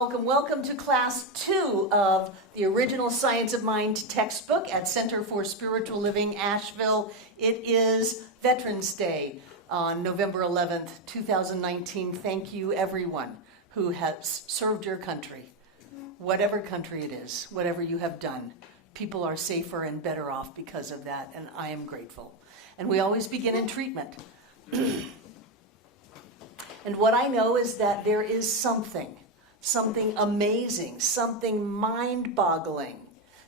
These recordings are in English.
Welcome to class 2 of the original Science of Mind textbook at Center for Spiritual Living, Asheville. It is Veterans Day on November 11th, 2019. Thank you, everyone who has served your country, whatever country it is, whatever you have done. People are safer and better off because of that, and I am grateful. And we always begin in treatment. And what I know is that there is something amazing, something mind-boggling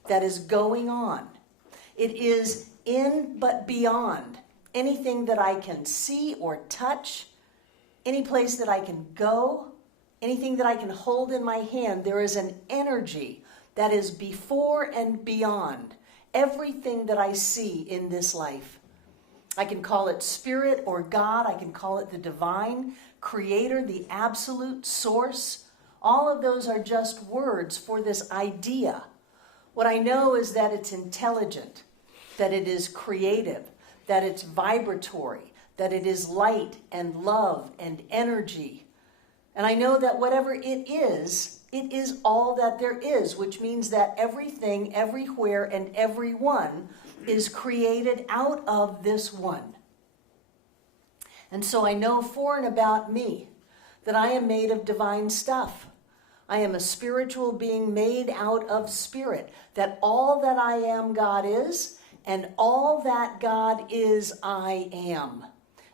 that is going on. It is in but beyond anything that I can see or touch, any place that I can go, anything that I can hold in my hand. There is an energy that is before and beyond everything that I see in this life. I can call it spirit or God. I can call it the divine creator, the absolute source. All of those are just words for this idea. What I know is that it's intelligent, that it is creative, that it's vibratory, that it is light and love and energy. And I know that whatever it is all that there is, which means that everything, everywhere, and everyone is created out of this one. And so I know for and about me that I am made of divine stuff. I am a spiritual being made out of spirit, that all that I am God is, and all that God is I am.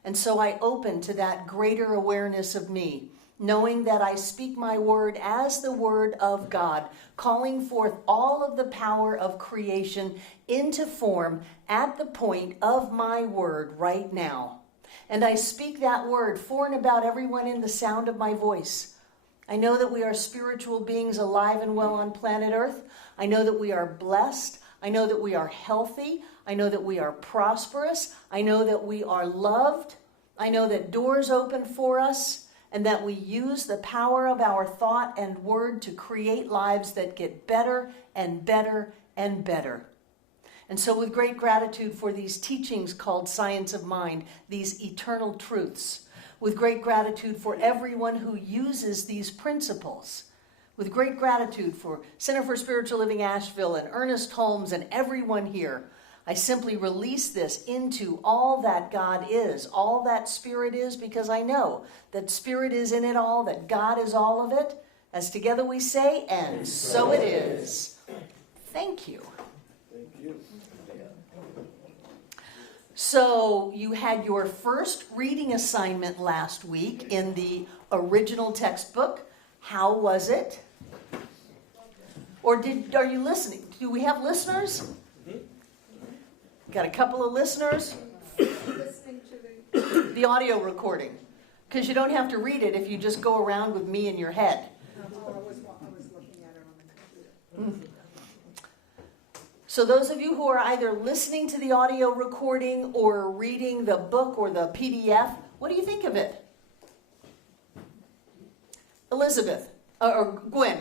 And so I open to that greater awareness of me, knowing that I speak my word as the word of God, calling forth all of the power of creation into form at the point of my word right now. And I speak that word for and about everyone in the sound of my voice. I know that we are spiritual beings alive and well on planet Earth. I know that we are blessed. I know that we are healthy. I know that we are prosperous. I know that we are loved. I know that doors open for us and that we use the power of our thought and word to create lives that get better and better and better. And so with great gratitude for these teachings called Science of Mind, these eternal truths, with great gratitude for everyone who uses these principles, with great gratitude for Center for Spiritual Living Asheville and Ernest Holmes and everyone here, I simply release this into all that God is, all that Spirit is, because I know that Spirit is in it all, that God is all of it. As together we say, and so it is. Thank you. Thank you. So you had your first reading assignment last week in the original textbook. How was it? Or are you listening? Do we have listeners? Got a couple of listeners? Listening to The audio recording. Because you don't have to read it if you just go around with me in your head. I was looking at it on the computer. So those of you who are either listening to the audio recording or reading the book or the PDF, what do you think of it? Elizabeth, or Gwen.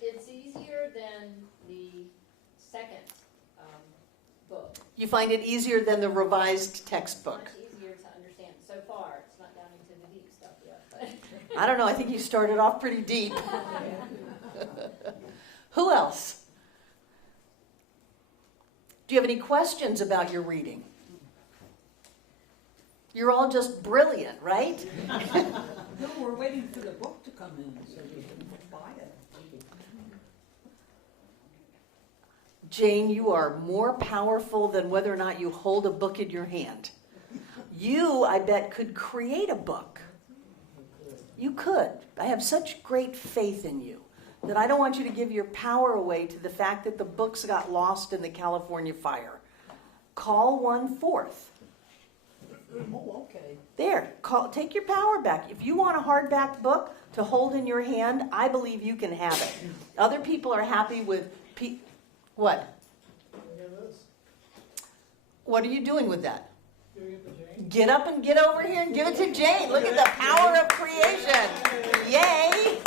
It's easier than the second book. You find it easier than the revised textbook? Much easier to understand. So far, it's not down into the deep stuff yet. But I don't know, I think you started off pretty deep. Who else? Do you have any questions about your reading? You're all just brilliant, right? No, we're waiting for the book to come in so we can buy it. Jane, you are more powerful than whether or not you hold a book in your hand. You, I bet, could create a book. You could. I have such great faith in you that I don't want you to give your power away to the fact that the books got lost in the California fire. Call one forth. Oh, okay. There, take your power back. If you want a hardback book to hold in your hand, I believe you can have it. Other people are happy with... What? What are you doing with that? Get up and get over here and give it to Jane. Look at the power of creation. Yay!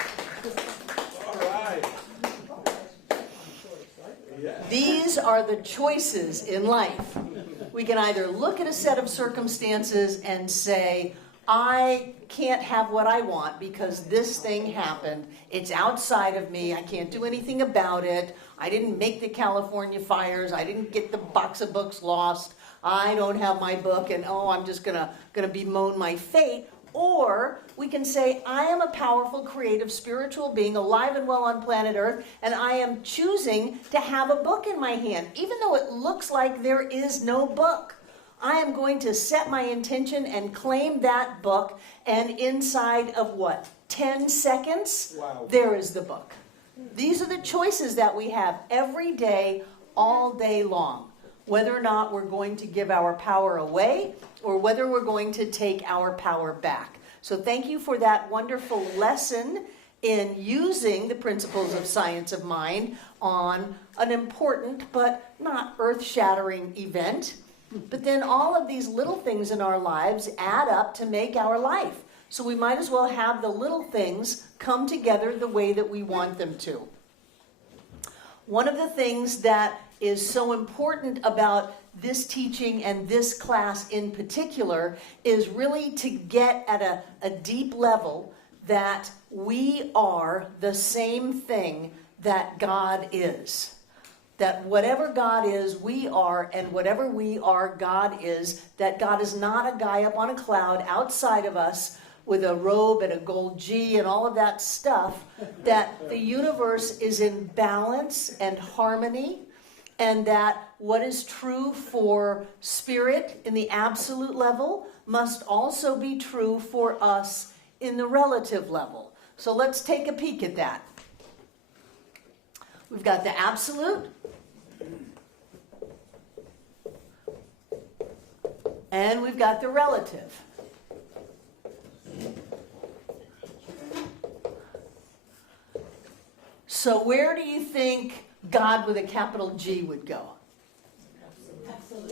These are the choices in life. We can either look at a set of circumstances and say, I can't have what I want because this thing happened. It's outside of me. I can't do anything about it. I didn't make the California fires. I didn't get the box of books lost. I don't have my book, and I'm just gonna bemoan my fate. Or we can say, I am a powerful, creative, spiritual being, alive and well on planet Earth, and I am choosing to have a book in my hand, even though it looks like there is no book. I am going to set my intention and claim that book, and inside of what? 10 seconds, Wow. there is the book. These are the choices that we have every day, all day long. Whether or not we're going to give our power away, or whether we're going to take our power back. So thank you for that wonderful lesson in using the principles of science of mind on an important but not earth-shattering event. But then all of these little things in our lives add up to make our life. So we might as well have the little things come together the way that we want them to. One of the things that is so important about this teaching and this class in particular is really to get at a deep level that we are the same thing that God is. That whatever God is, we are, and whatever we are, God is. That God is not a guy up on a cloud outside of us with a robe and a gold G and all of that stuff. That the universe is in balance and harmony, and that what is true for spirit in the absolute level must also be true for us in the relative level. So let's take a peek at that. We've got the absolute, and we've got the relative. So where do you think God with a capital G would go?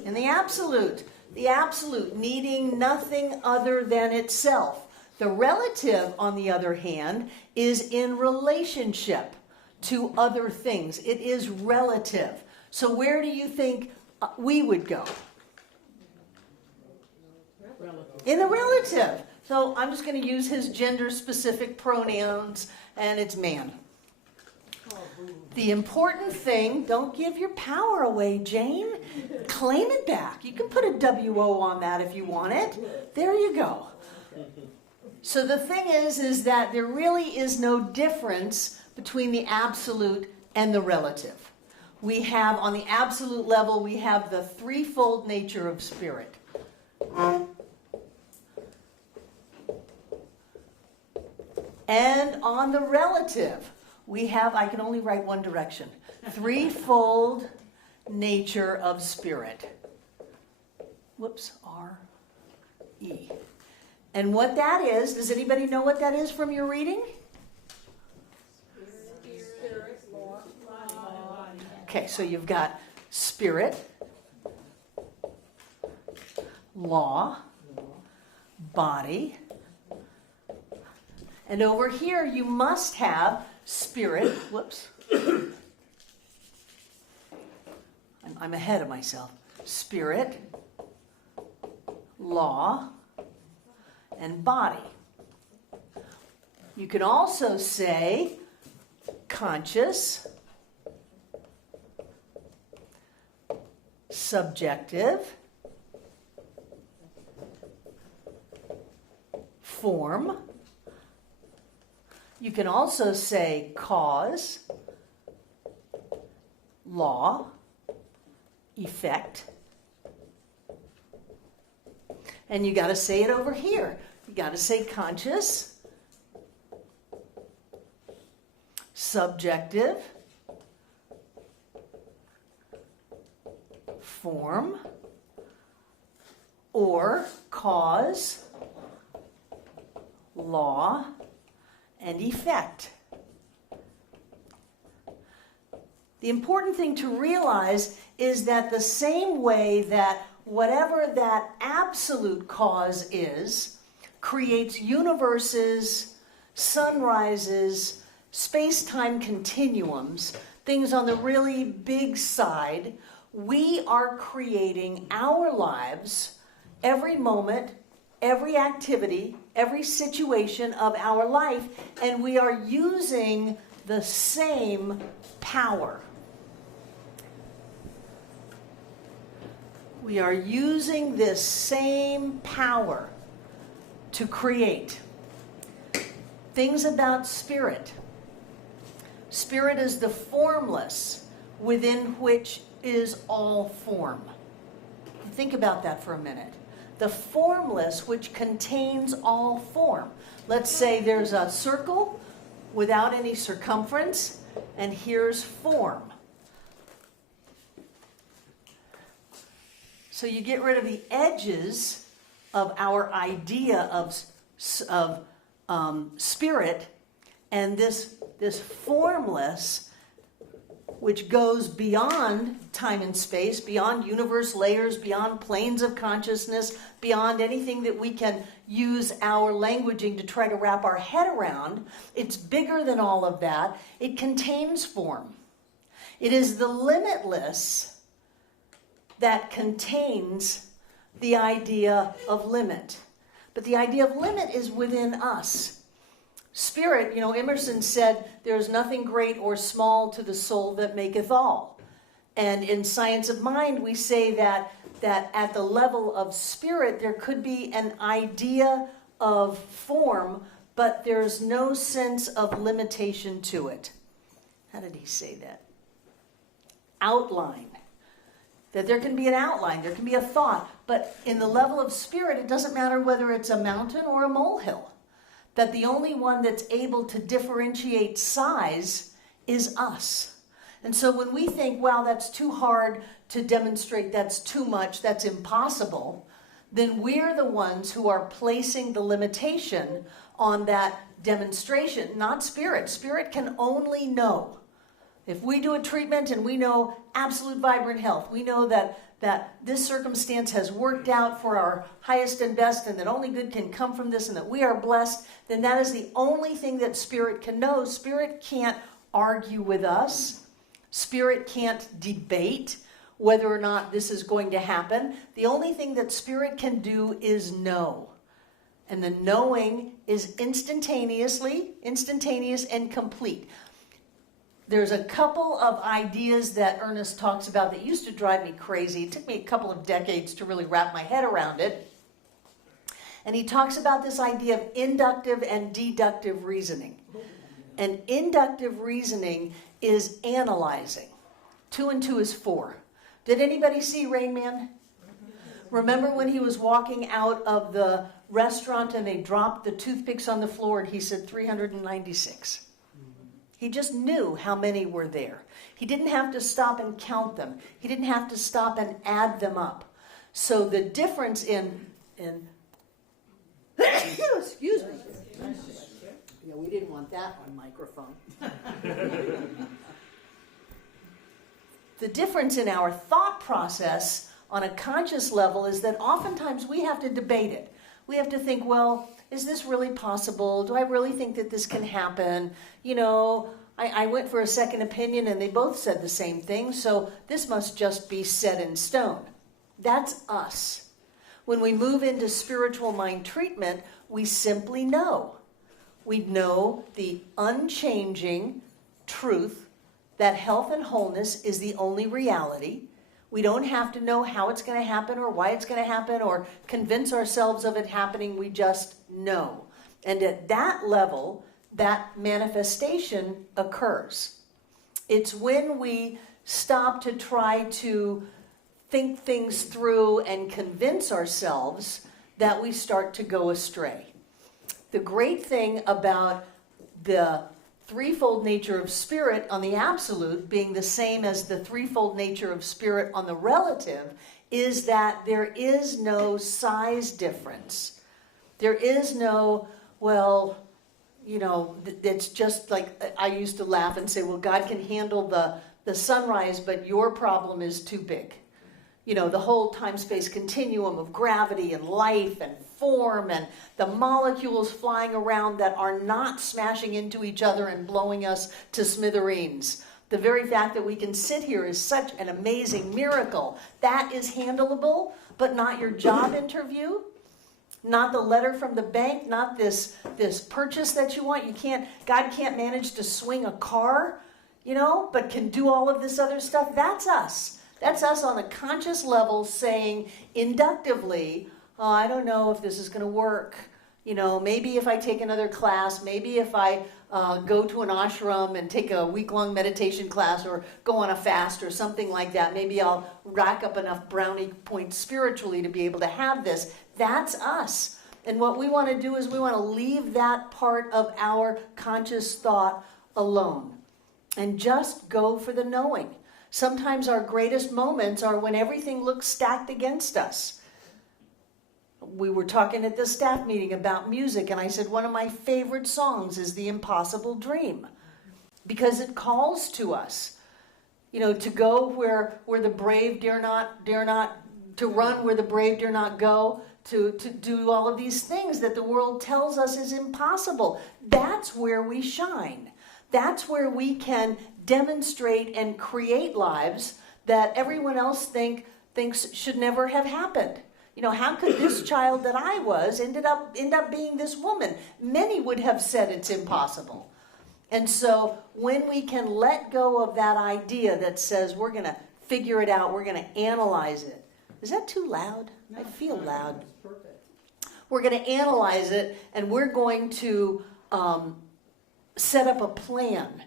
In the absolute. The absolute, needing nothing other than itself. The relative, on the other hand, is in relationship to other things. It is relative. So where do you think we would go? In the relative. So I'm just going to use his gender-specific pronouns, and it's man. The important thing, don't give your power away, Jane. Claim it back. You can put a WO on that if you want it. There you go. So the thing is that there really is no difference between the absolute and the relative. We have, on the absolute level, we have the threefold nature of spirit. And on the relative, we have, I can only write one direction, threefold nature of spirit. Whoops, R-E. And what that is, does anybody know what that is from your reading? Spirit, law, body. Okay, so you've got spirit, law, body, and over here you must have spirit, whoops, I'm ahead of myself, spirit, law, and body. You can also say conscious, subjective, form. You can also say cause, law, effect. And you got to say it over here. You got to say conscious, subjective, form, or cause, law, and effect. The important thing to realize is that the same way that whatever that absolute cause is, creates universes, sunrises, space-time continuums, things on the really big side, we are creating our lives every moment every activity, every situation of our life, and we are using the same power. We are using this same power to create. Things about spirit. Spirit is the formless within which is all form. Think about that for a minute. The formless which contains all form. Let's say there's a circle without any circumference, and here's form. So you get rid of the edges of our idea of spirit, and this formless, which goes beyond time and space, beyond universe layers, beyond planes of consciousness, beyond anything that we can use our languaging to try to wrap our head around. It's bigger than all of that. It contains form. It is the limitless that contains the idea of limit. But the idea of limit is within us. Spirit, Emerson said, there's nothing great or small to the soul that maketh all. And in Science of Mind, we say that at the level of spirit, there could be an idea of form, but there's no sense of limitation to it. How did he say that? Outline. That there can be an outline, there can be a thought, but in the level of spirit, it doesn't matter whether it's a mountain or a molehill. That the only one that's able to differentiate size is us. And so when we think, wow, that's too hard to demonstrate, that's too much, that's impossible, then we're the ones who are placing the limitation on that demonstration, not spirit. Spirit can only know. If we do a treatment and we know absolute vibrant health, we know that this circumstance has worked out for our highest and best and that only good can come from this and that we are blessed, then that is the only thing that spirit can know. Spirit can't argue with us. Spirit can't debate whether or not this is going to happen. The only thing that spirit can do is know. And the knowing is instantaneous and complete. There's a couple of ideas that Ernest talks about that used to drive me crazy. It took me a couple of decades to really wrap my head around it. And he talks about this idea of inductive and deductive reasoning. And inductive reasoning is analyzing. 2 and 2 is 4. Did anybody see Rain Man? Remember when he was walking out of the restaurant and they dropped the toothpicks on the floor and he said 396. He just knew how many were there. He didn't have to stop and count them. He didn't have to stop and add them up. So the difference in excuse me. Yeah, we didn't want that on microphone. The difference in our thought process on a conscious level is that oftentimes we have to debate it. We have to think, well, is this really possible? Do I really think that this can happen? I went for a second opinion and they both said the same thing, so this must just be set in stone. That's us. When we move into spiritual mind treatment, we simply know. We know the unchanging truth that health and wholeness is the only reality. We don't have to know how it's going to happen or why it's going to happen or convince ourselves of it happening. We just know. And at that level, that manifestation occurs. It's when we stop to try to think things through and convince ourselves that we start to go astray. The great thing about the threefold nature of spirit on the absolute being the same as the threefold nature of spirit on the relative is that there is no size difference. There is no, it's just like I used to laugh and say, well, God can handle the sunrise, but your problem is too big. The whole time-space continuum of gravity and life and form and the molecules flying around that are not smashing into each other and blowing us to smithereens. The very fact that we can sit here is such an amazing miracle. That is handleable, but not your job interview. not the letter from the bank, not this purchase that you want. God can't manage to swing a car, but can do all of this other stuff. That's us. That's us on a conscious level saying inductively, oh, I don't know if this is going to work. Maybe if I take another class, maybe if I go to an ashram and take a week-long meditation class or go on a fast or something like that, maybe I'll rack up enough brownie points spiritually to be able to have this. That's us. And what we want to do is we want to leave that part of our conscious thought alone and just go for the knowing. Sometimes our greatest moments are when everything looks stacked against us. We were talking at the staff meeting about music, and I said one of my favorite songs is The Impossible Dream, because it calls to us, to go where the brave dare not, to run where the brave dare not go, to do all of these things that the world tells us is impossible. That's where we shine. That's where we can demonstrate and create lives that everyone else thinks should never have happened. How could this child that I was end up being this woman? Many would have said it's impossible. And so when we can let go of that idea that says we're going to figure it out, we're going to analyze it. Is that too loud? I feel loud. We're going to analyze it, and we're going to set up a plan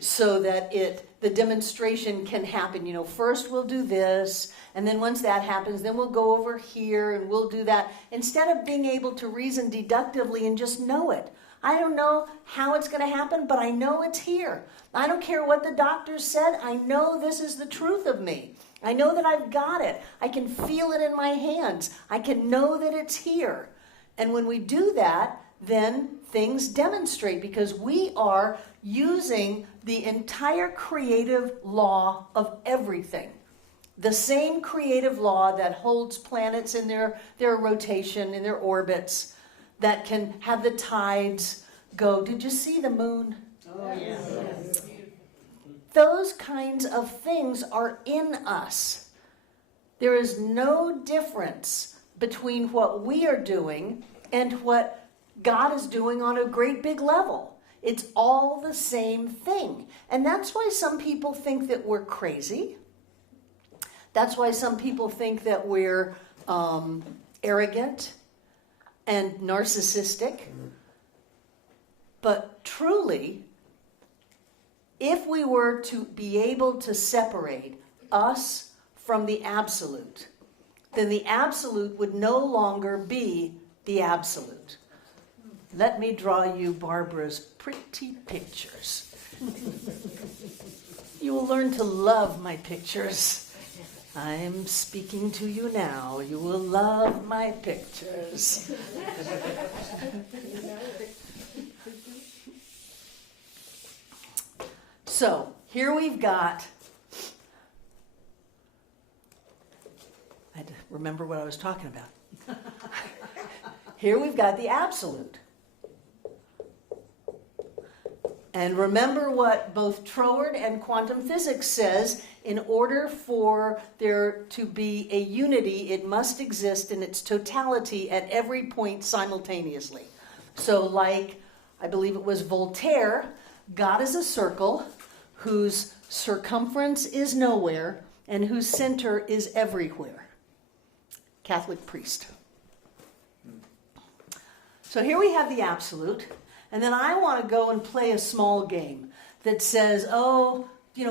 so that the demonstration can happen. First we'll do this, and then once that happens, then we'll go over here and we'll do that. Instead of being able to reason deductively and just know it. I don't know how it's going to happen, but I know it's here. I don't care what the doctor said. I know this is the truth of me. I know that I've got it. I can feel it in my hands. I can know that it's here. And when we do that, then things demonstrate, because we are using the entire creative law of everything. The same creative law that holds planets in their rotation, in their orbits, that can have the tides go. Did you see the moon? Oh, yes. Those kinds of things are in us. There is no difference between what we are doing and what God is doing on a great big level. It's all the same thing. And that's why some people think that we're crazy. That's why some people think that we're arrogant and narcissistic. But truly, if we were to be able to separate us from the absolute, then the absolute would no longer be the absolute. Let me draw you Barbara's pretty pictures. You will learn to love my pictures. I'm speaking to you now. You will love my pictures. So, here we've got, I had to remember what I was talking about. Here we've got the absolute. And remember what both Troward and quantum physics says: in order for there to be a unity, it must exist in its totality at every point simultaneously. So like, I believe it was Voltaire, God is a circle whose circumference is nowhere and whose center is everywhere. Catholic priest. So here we have the absolute. And then I want to go and play a small game that says, oh,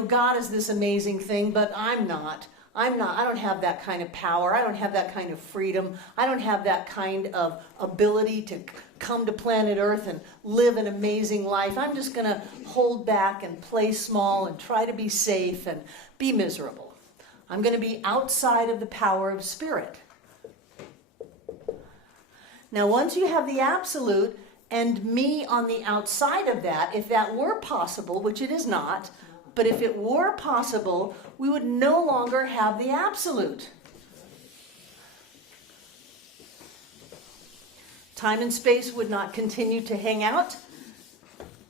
God is this amazing thing, but I'm not. I don't have that kind of power. I don't have that kind of freedom. I don't have that kind of ability to come to planet Earth and live an amazing life. I'm just going to hold back and play small and try to be safe and be miserable. I'm going to be outside of the power of spirit. Now, once you have the absolute and me on the outside of that, if that were possible, which it is not, but if it were possible, we would no longer have the absolute. Time and space would not continue to hang out.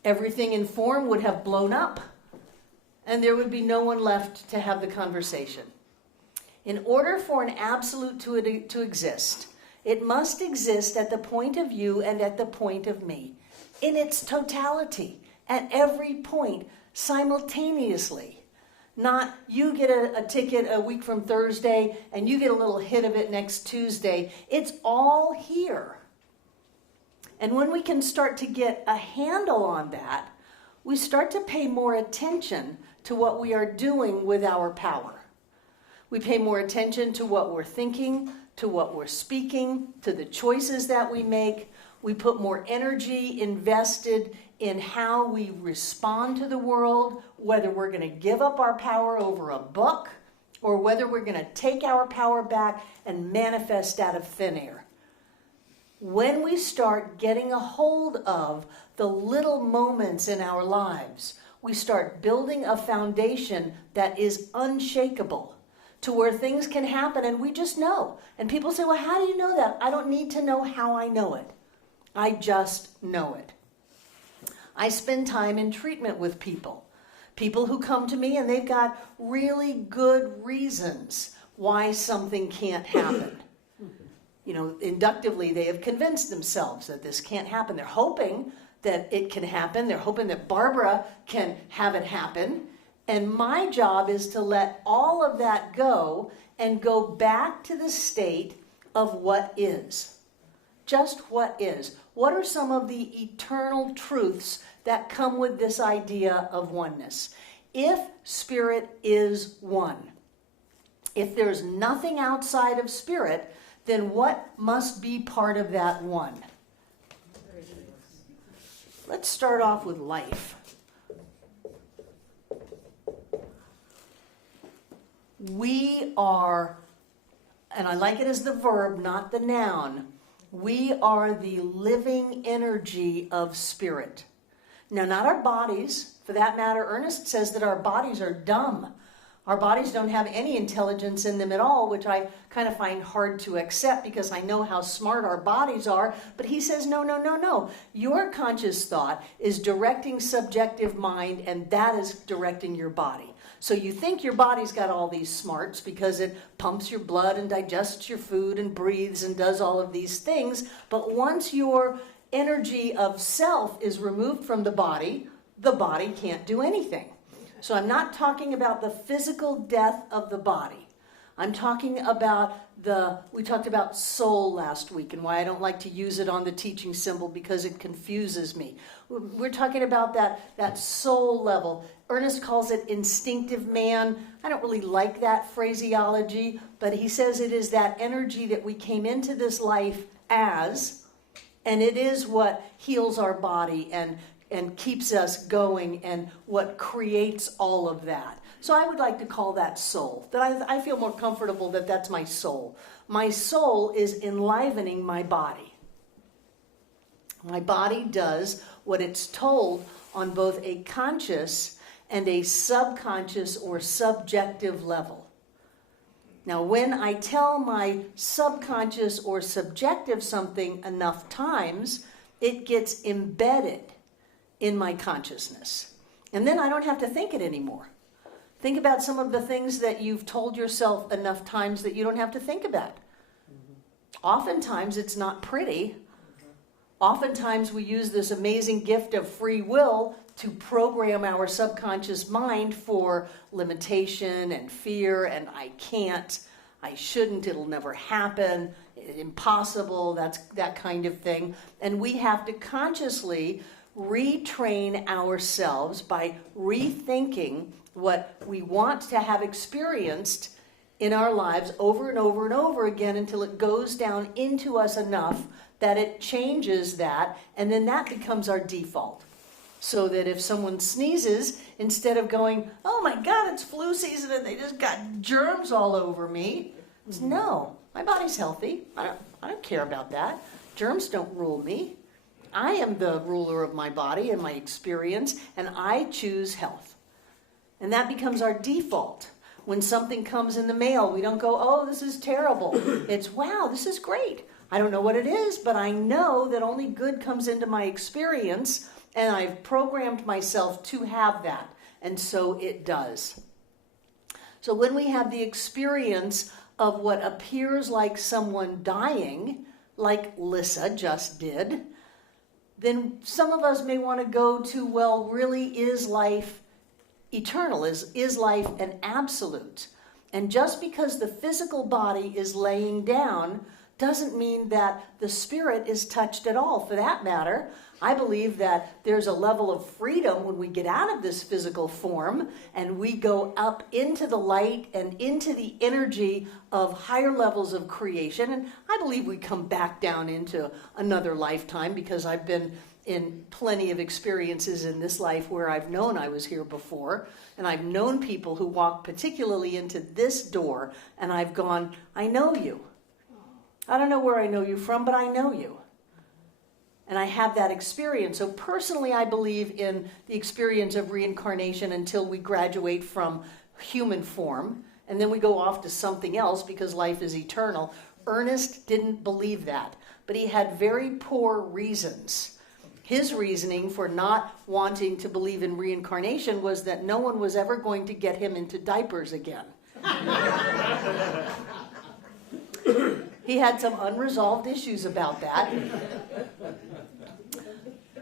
Everything in form would have blown up, and there would be no one left to have the conversation. In order for an absolute to exist, It must exist at the point of you and at the point of me, in its totality, at every point, simultaneously. Not you get a ticket a week from Thursday and you get a little hit of it next Tuesday. It's all here. And when we can start to get a handle on that, we start to pay more attention to what we are doing with our power. We pay more attention to what we're thinking, to what we're speaking, to the choices that we make. We put more energy invested in how we respond to the world, whether we're going to give up our power over a book or whether we're going to take our power back and manifest out of thin air. When we start getting a hold of the little moments in our lives, we start building a foundation that is unshakable to where things can happen and we just know. And people say, well, how do you know that? I don't need to know how I know it. I just know it. I spend time in treatment with people who come to me and they've got really good reasons why something can't happen. You know, inductively, they have convinced themselves that this can't happen. They're hoping that it can happen. They're hoping that Barbara can have it happen. And my job is to let all of that go and go back to the state of what is. Just what is. What are some of the eternal truths that come with this idea of oneness? If spirit is one, if there's nothing outside of spirit, then what must be part of that one? Let's start off with life. We are, and I like it as the verb, not the noun, we are the living energy of spirit. Now, not our bodies. For that matter, Ernest says that our bodies are dumb. Our bodies don't have any intelligence in them at all, which I kind of find hard to accept because I know how smart our bodies are. But he says, no. Your conscious thought is directing subjective mind, and that is directing your body. So you think your body's got all these smarts because it pumps your blood and digests your food and breathes and does all of these things. But once your energy of self is removed from the body can't do anything. So I'm not talking about the physical death of the body. I'm talking about we talked about soul last week and why I don't like to use it on the teaching symbol because it confuses me. We're talking about that soul level. Ernest calls it instinctive man. I don't really like that phraseology, but he says it is that energy that we came into this life as, and it is what heals our body and keeps us going and what creates all of that. So I would like to call that soul. That I feel more comfortable that that's my soul. My soul is enlivening my body. My body does what it's told on both a conscious and a subconscious or subjective level. Now, when I tell my subconscious or subjective something enough times, it gets embedded in my consciousness. And then I don't have to think it anymore. Think about some of the things that you've told yourself enough times that you don't have to think about. Oftentimes it's not pretty. Oftentimes we use this amazing gift of free will to program our subconscious mind for limitation and fear and I can't, I shouldn't, it'll never happen, impossible, that's that kind of thing. And we have to consciously retrain ourselves by rethinking what we want to have experienced in our lives over and over and over again until it goes down into us enough that it changes that, and then that becomes our default. So that if someone sneezes, instead of going, oh my God, it's flu season and they just got germs all over me, it's no, my body's healthy. I don't care about that. Germs don't rule me. I am the ruler of my body and my experience, and I choose health. And that becomes our default. When something comes in the mail, we don't go, oh, this is terrible. It's, wow, this is great. I don't know what it is, but I know that only good comes into my experience, and I've programmed myself to have that. And so it does. So when we have the experience of what appears like someone dying, like Lissa just did, then some of us may want to go to, well, really, is life eternal? Is life an absolute? And just because the physical body is laying down doesn't mean that the spirit is touched at all. For that matter, I believe that there's a level of freedom when we get out of this physical form and we go up into the light and into the energy of higher levels of creation. And I believe we come back down into another lifetime, because I've been in plenty of experiences in this life where I've known I was here before. And I've known people who walk particularly into this door, and I've gone, I know you. I don't know where I know you from, but I know you. And I have that experience. So personally, I believe in the experience of reincarnation until we graduate from human form, and then we go off to something else because life is eternal. Ernest didn't believe that, but he had very poor reasons. His reasoning for not wanting to believe in reincarnation was that no one was ever going to get him into diapers again. He had some unresolved issues about that.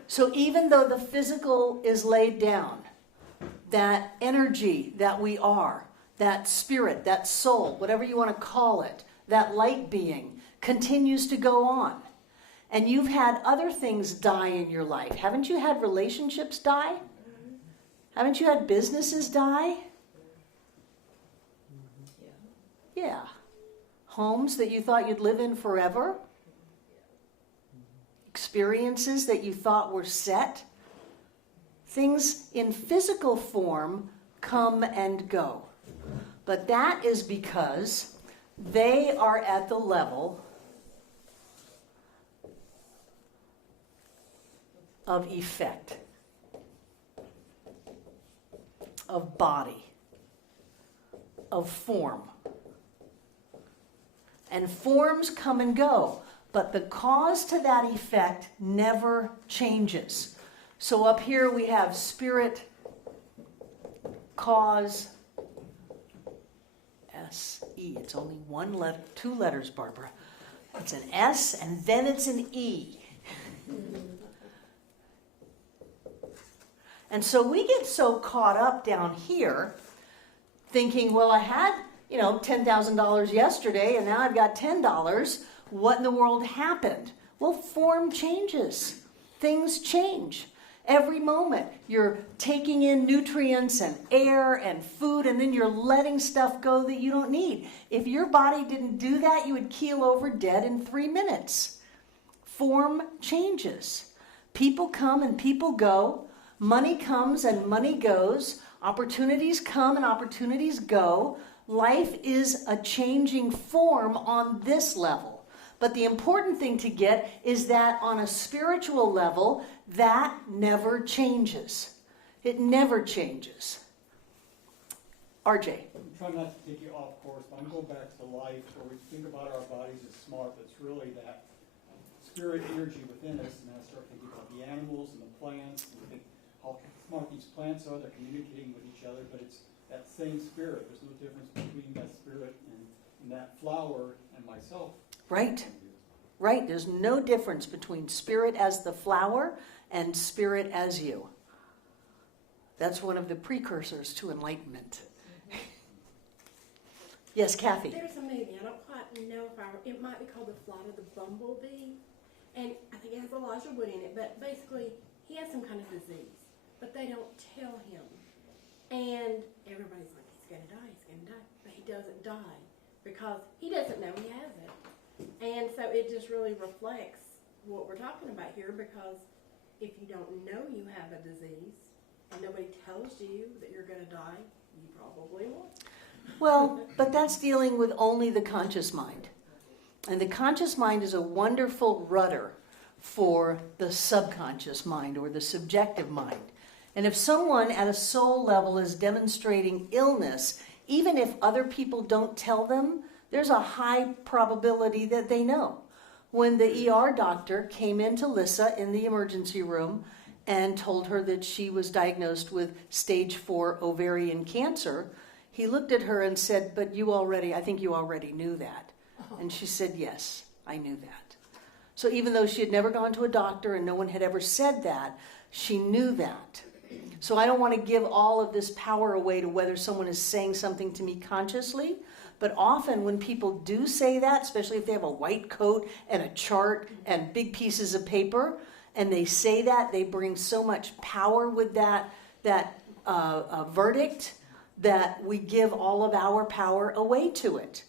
So even though the physical is laid down, that energy that we are, that spirit, that soul, whatever you want to call it, that light being continues to go on. And you've had other things die in your life. Haven't you had relationships die? Haven't you had businesses die? Yeah. Homes that you thought you'd live in forever? Experiences that you thought were set? Things in physical form come and go. But that is because they are at the level of effect, of body, of form. And forms come and go, but the cause to that effect never changes. So up here we have spirit, cause, S-E. It's only one letter, two letters, Barbara. It's an S and then it's an E. And so we get so caught up down here thinking, well, I had, $10,000 yesterday and now I've got $10. What in the world happened? Well, form changes. Things change. Every moment you're taking in nutrients and air and food, and then you're letting stuff go that you don't need. If your body didn't do that, you would keel over dead in 3 minutes. Form changes. People come and people go. Money comes and money goes. Opportunities come and opportunities go. Life is a changing form on this level. But the important thing to get is that on a spiritual level, that never changes. It never changes. RJ. I'm trying not to take you off course, but I'm going back to life where we think about our bodies as smart, but it's really that spirit energy within us, and I start thinking about the animals and the plants, and we think how smart these plants are, they're communicating with each other, but it's that same spirit. There's no difference between that spirit and that flower and myself. Right. Right. There's no difference between spirit as the flower and spirit as you. That's one of the precursors to enlightenment. Yes, Kathy. There's a movie, I don't quite know it might be called The Flight of the Bumblebee, and I think it has Elijah Wood in it, but basically he has some kind of disease, but they don't tell him. And everybody's like, he's going to die, but he doesn't die because he doesn't know he has it. And so it just really reflects what we're talking about here, because if you don't know you have a disease and nobody tells you that you're going to die, you probably won't. Well, but that's dealing with only the conscious mind. And the conscious mind is a wonderful rudder for the subconscious mind or the subjective mind. And if someone at a soul level is demonstrating illness, even if other people don't tell them, there's a high probability that they know. When the ER doctor came into Lissa in the emergency room and told her that she was diagnosed with stage 4 ovarian cancer, he looked at her and said, but I think you already knew that. And she said, yes, I knew that. So even though she had never gone to a doctor and no one had ever said that, she knew that. So I don't want to give all of this power away to whether someone is saying something to me consciously, but often when people do say that, especially if they have a white coat and a chart and big pieces of paper, and they say that, they bring so much power with that verdict that we give all of our power away to it.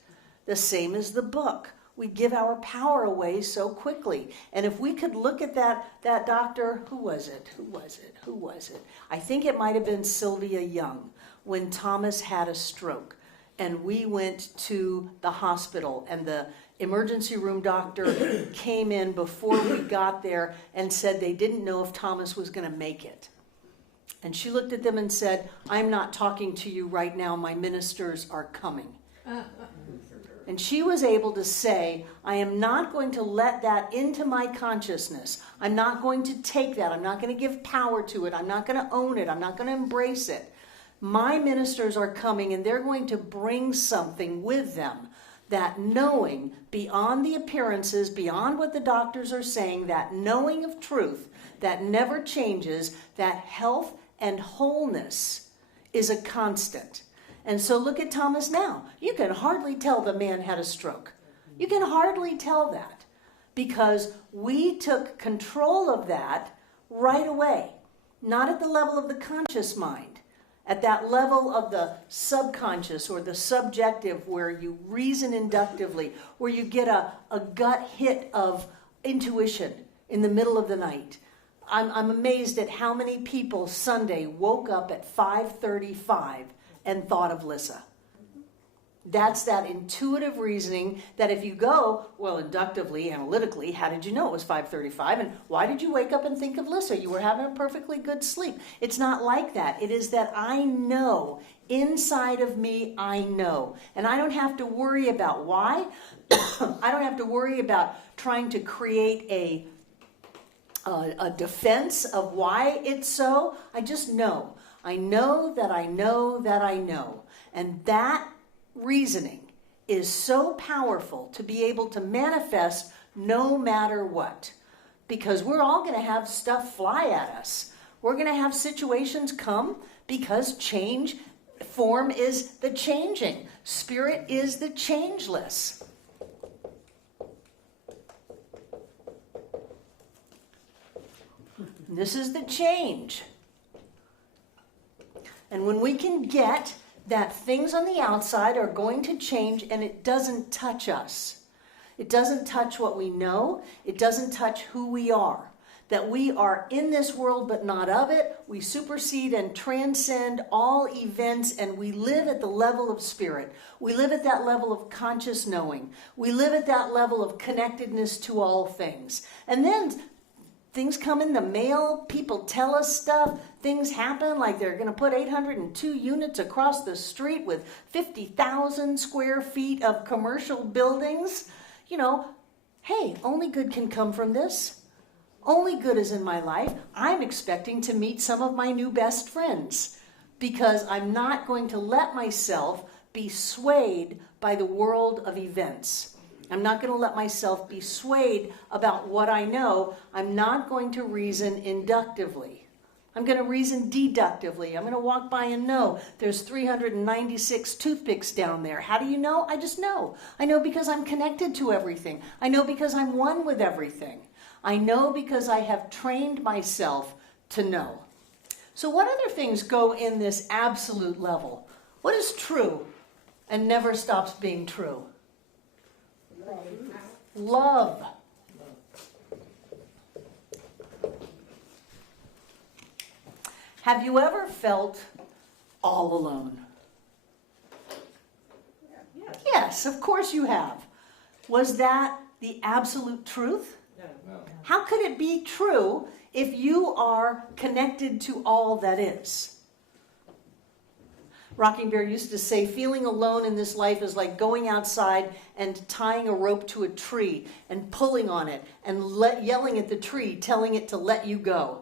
The same as the book. We give our power away so quickly. And if we could look at that doctor, who was it? I think it might have been Sylvia Young, when Thomas had a stroke. And we went to the hospital, and the emergency room doctor came in before we got there and said they didn't know if Thomas was going to make it. And she looked at them and said, "I'm not talking to you right now. My ministers are coming." And she was able to say, I am not going to let that into my consciousness. I'm not going to take that. I'm not going to give power to it. I'm not going to own it. I'm not going to embrace it. My ministers are coming, and they're going to bring something with them. That knowing beyond the appearances, beyond what the doctors are saying, that knowing of truth that never changes, that health and wholeness is a constant. And so look at Thomas now. You can hardly tell the man had a stroke. You can hardly tell that because we took control of that right away. Not at the level of the conscious mind, at that level of the subconscious or the subjective where you reason inductively, where you get a gut hit of intuition in the middle of the night. I'm amazed at how many people Sunday woke up at 5:35 and thought of Lissa. That's that intuitive reasoning that if you go, well, inductively, analytically, how did you know it was 5:35? And why did you wake up and think of Lissa? You were having a perfectly good sleep. It's not like that. It is that I know. Inside of me, I know. And I don't have to worry about why. I don't have to worry about trying to create a defense of why it's so. I just know. I know that I know that I know. And that reasoning is so powerful to be able to manifest no matter what. Because we're all going to have stuff fly at us. We're going to have situations come because change, form is the changing. Spirit is the changeless. This is the change. And when we can get that things on the outside are going to change and it doesn't touch us. It doesn't touch what we know. It doesn't touch who we are. That we are in this world but not of it. We supersede and transcend all events and we live at the level of spirit. We live at that level of conscious knowing. We live at that level of connectedness to all things. And then things come in the mail, people tell us stuff, things happen like they're going to put 802 units across the street with 50,000 square feet of commercial buildings. You know, hey, only good can come from this. Only good is in my life. I'm expecting to meet some of my new best friends because I'm not going to let myself be swayed by the world of events. I'm not going to let myself be swayed about what I know. I'm not going to reason inductively. I'm going to reason deductively. I'm going to walk by and know there's 396 toothpicks down there. How do you know? I just know. I know because I'm connected to everything. I know because I'm one with everything. I know because I have trained myself to know. So what other things go in this absolute level? What is true and never stops being true? Love. Have you ever felt all alone? Yes, of course you have. Was that the absolute truth? No. How could it be true if you are connected to all that is? Rocking Bear used to say, feeling alone in this life is like going outside and tying a rope to a tree and pulling on it and yelling at the tree, telling it to let you go.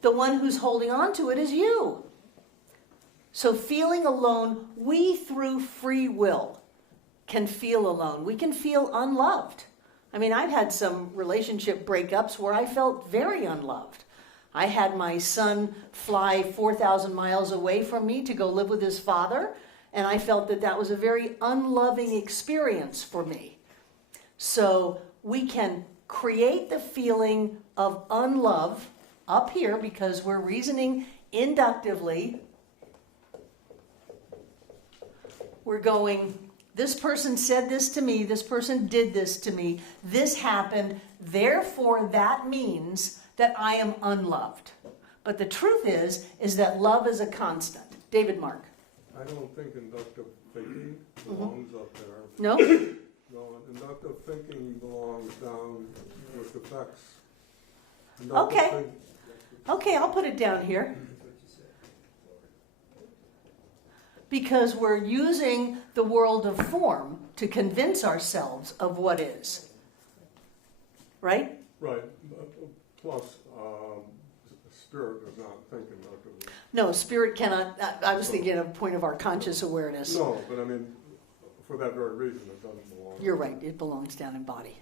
The one who's holding on to it is you. So feeling alone, we through free will can feel alone. We can feel unloved. I mean, I've had some relationship breakups where I felt very unloved. I had my son fly 4,000 miles away from me to go live with his father, and I felt that that was a very unloving experience for me. So we can create the feeling of unlove up here because we're reasoning inductively. We're going, this person said this to me, this person did this to me, this happened, therefore that means that I am unloved. But the truth is that love is a constant. David Mark. I don't think inductive thinking belongs up there. No? No, inductive thinking belongs down with effects. Okay. Okay, I'll put it down here. Because we're using the world of form to convince ourselves of what is. Right? Right. Plus, spirit does not think inductively. No, spirit cannot. I was thinking of a point of our conscious awareness. No, but I mean, for that very reason, it doesn't belong. You're right, it belongs down in body.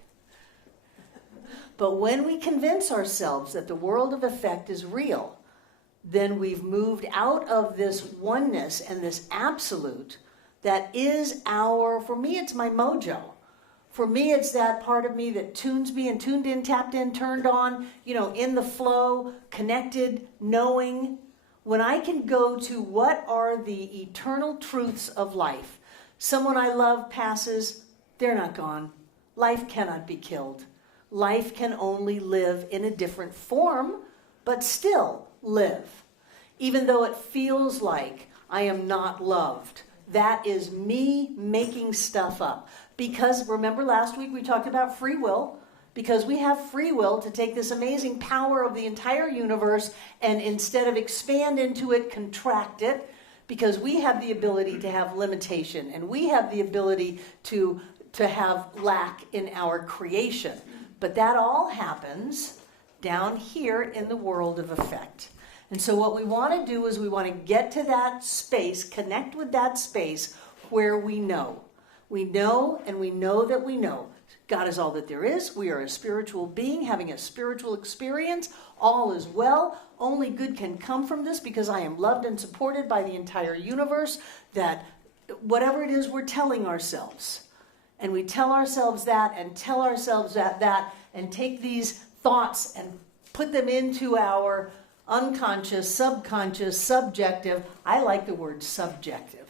But when we convince ourselves that the world of effect is real, then we've moved out of this oneness and this absolute that is our, for me, it's my mojo. For me, it's that part of me that tunes me and tuned in, tapped in, turned on, in the flow, connected, knowing. When I can go to what are the eternal truths of life. Someone I love passes, they're not gone. Life cannot be killed. Life can only live in a different form, but still live. Even though it feels like I am not loved. That is me making stuff up. Because remember last week we talked about free will. Because we have free will to take this amazing power of the entire universe and instead of expand into it, contract it. Because we have the ability to have limitation. And we have the ability to have lack in our creation. But that all happens down here in the world of effect. And so what we want to do is we want to get to that space, connect with that space where we know. We know and we know that we know. God is all that there is. We are a spiritual being having a spiritual experience. All is well. Only good can come from this because I am loved and supported by the entire universe. That whatever it is we're telling ourselves. And we tell ourselves that and tell ourselves that and take these thoughts and put them into our unconscious, subconscious, subjective. I like the word subjective.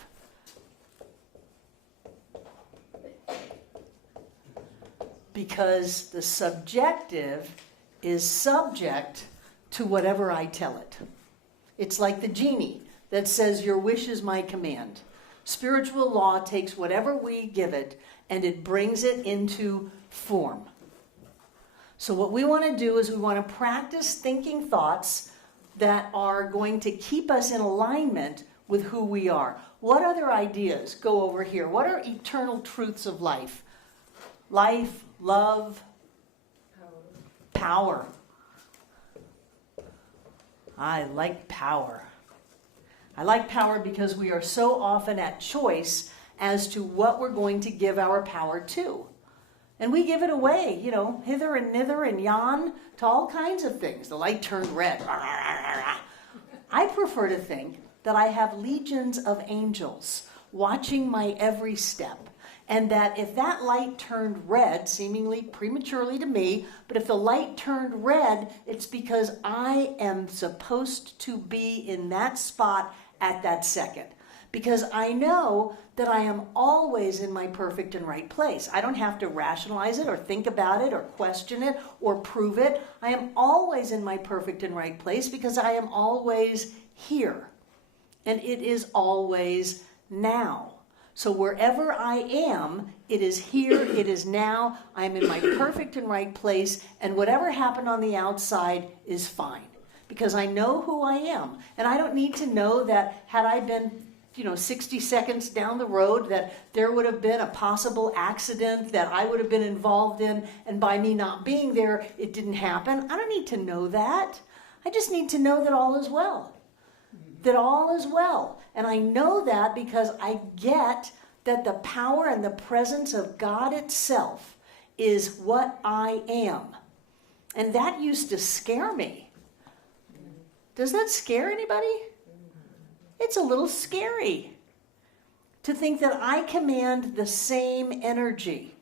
Because the subjective is subject to whatever I tell it. It's like the genie that says, your wish is my command. Spiritual law takes whatever we give it and it brings it into form. So what we want to do is we want to practice thinking thoughts that are going to keep us in alignment with who we are. What other ideas go over here? What are eternal truths of life? Life, love, power. I like power. I like power because we are so often at choice as to what we're going to give our power to. And we give it away, hither and thither and yon to all kinds of things. The light turned red. I prefer to think that I have legions of angels watching my every step. And that if that light turned red, seemingly prematurely to me, but if the light turned red, it's because I am supposed to be in that spot at that second. Because I know that I am always in my perfect and right place. I don't have to rationalize it or think about it or question it or prove it. I am always in my perfect and right place because I am always here. And it is always now. So wherever I am, it is here, it is now. I'm in my perfect and right place. And whatever happened on the outside is fine. Because I know who I am. And I don't need to know that had I been 60 seconds down the road that there would have been a possible accident that I would have been involved in, and by me not being there, it didn't happen. I don't need to know that. I just need to know that all is well. That all is well. And I know that because I get that the power and the presence of God itself is what I am. And that used to scare me. Does that scare anybody? It's a little scary to think that I command the same energy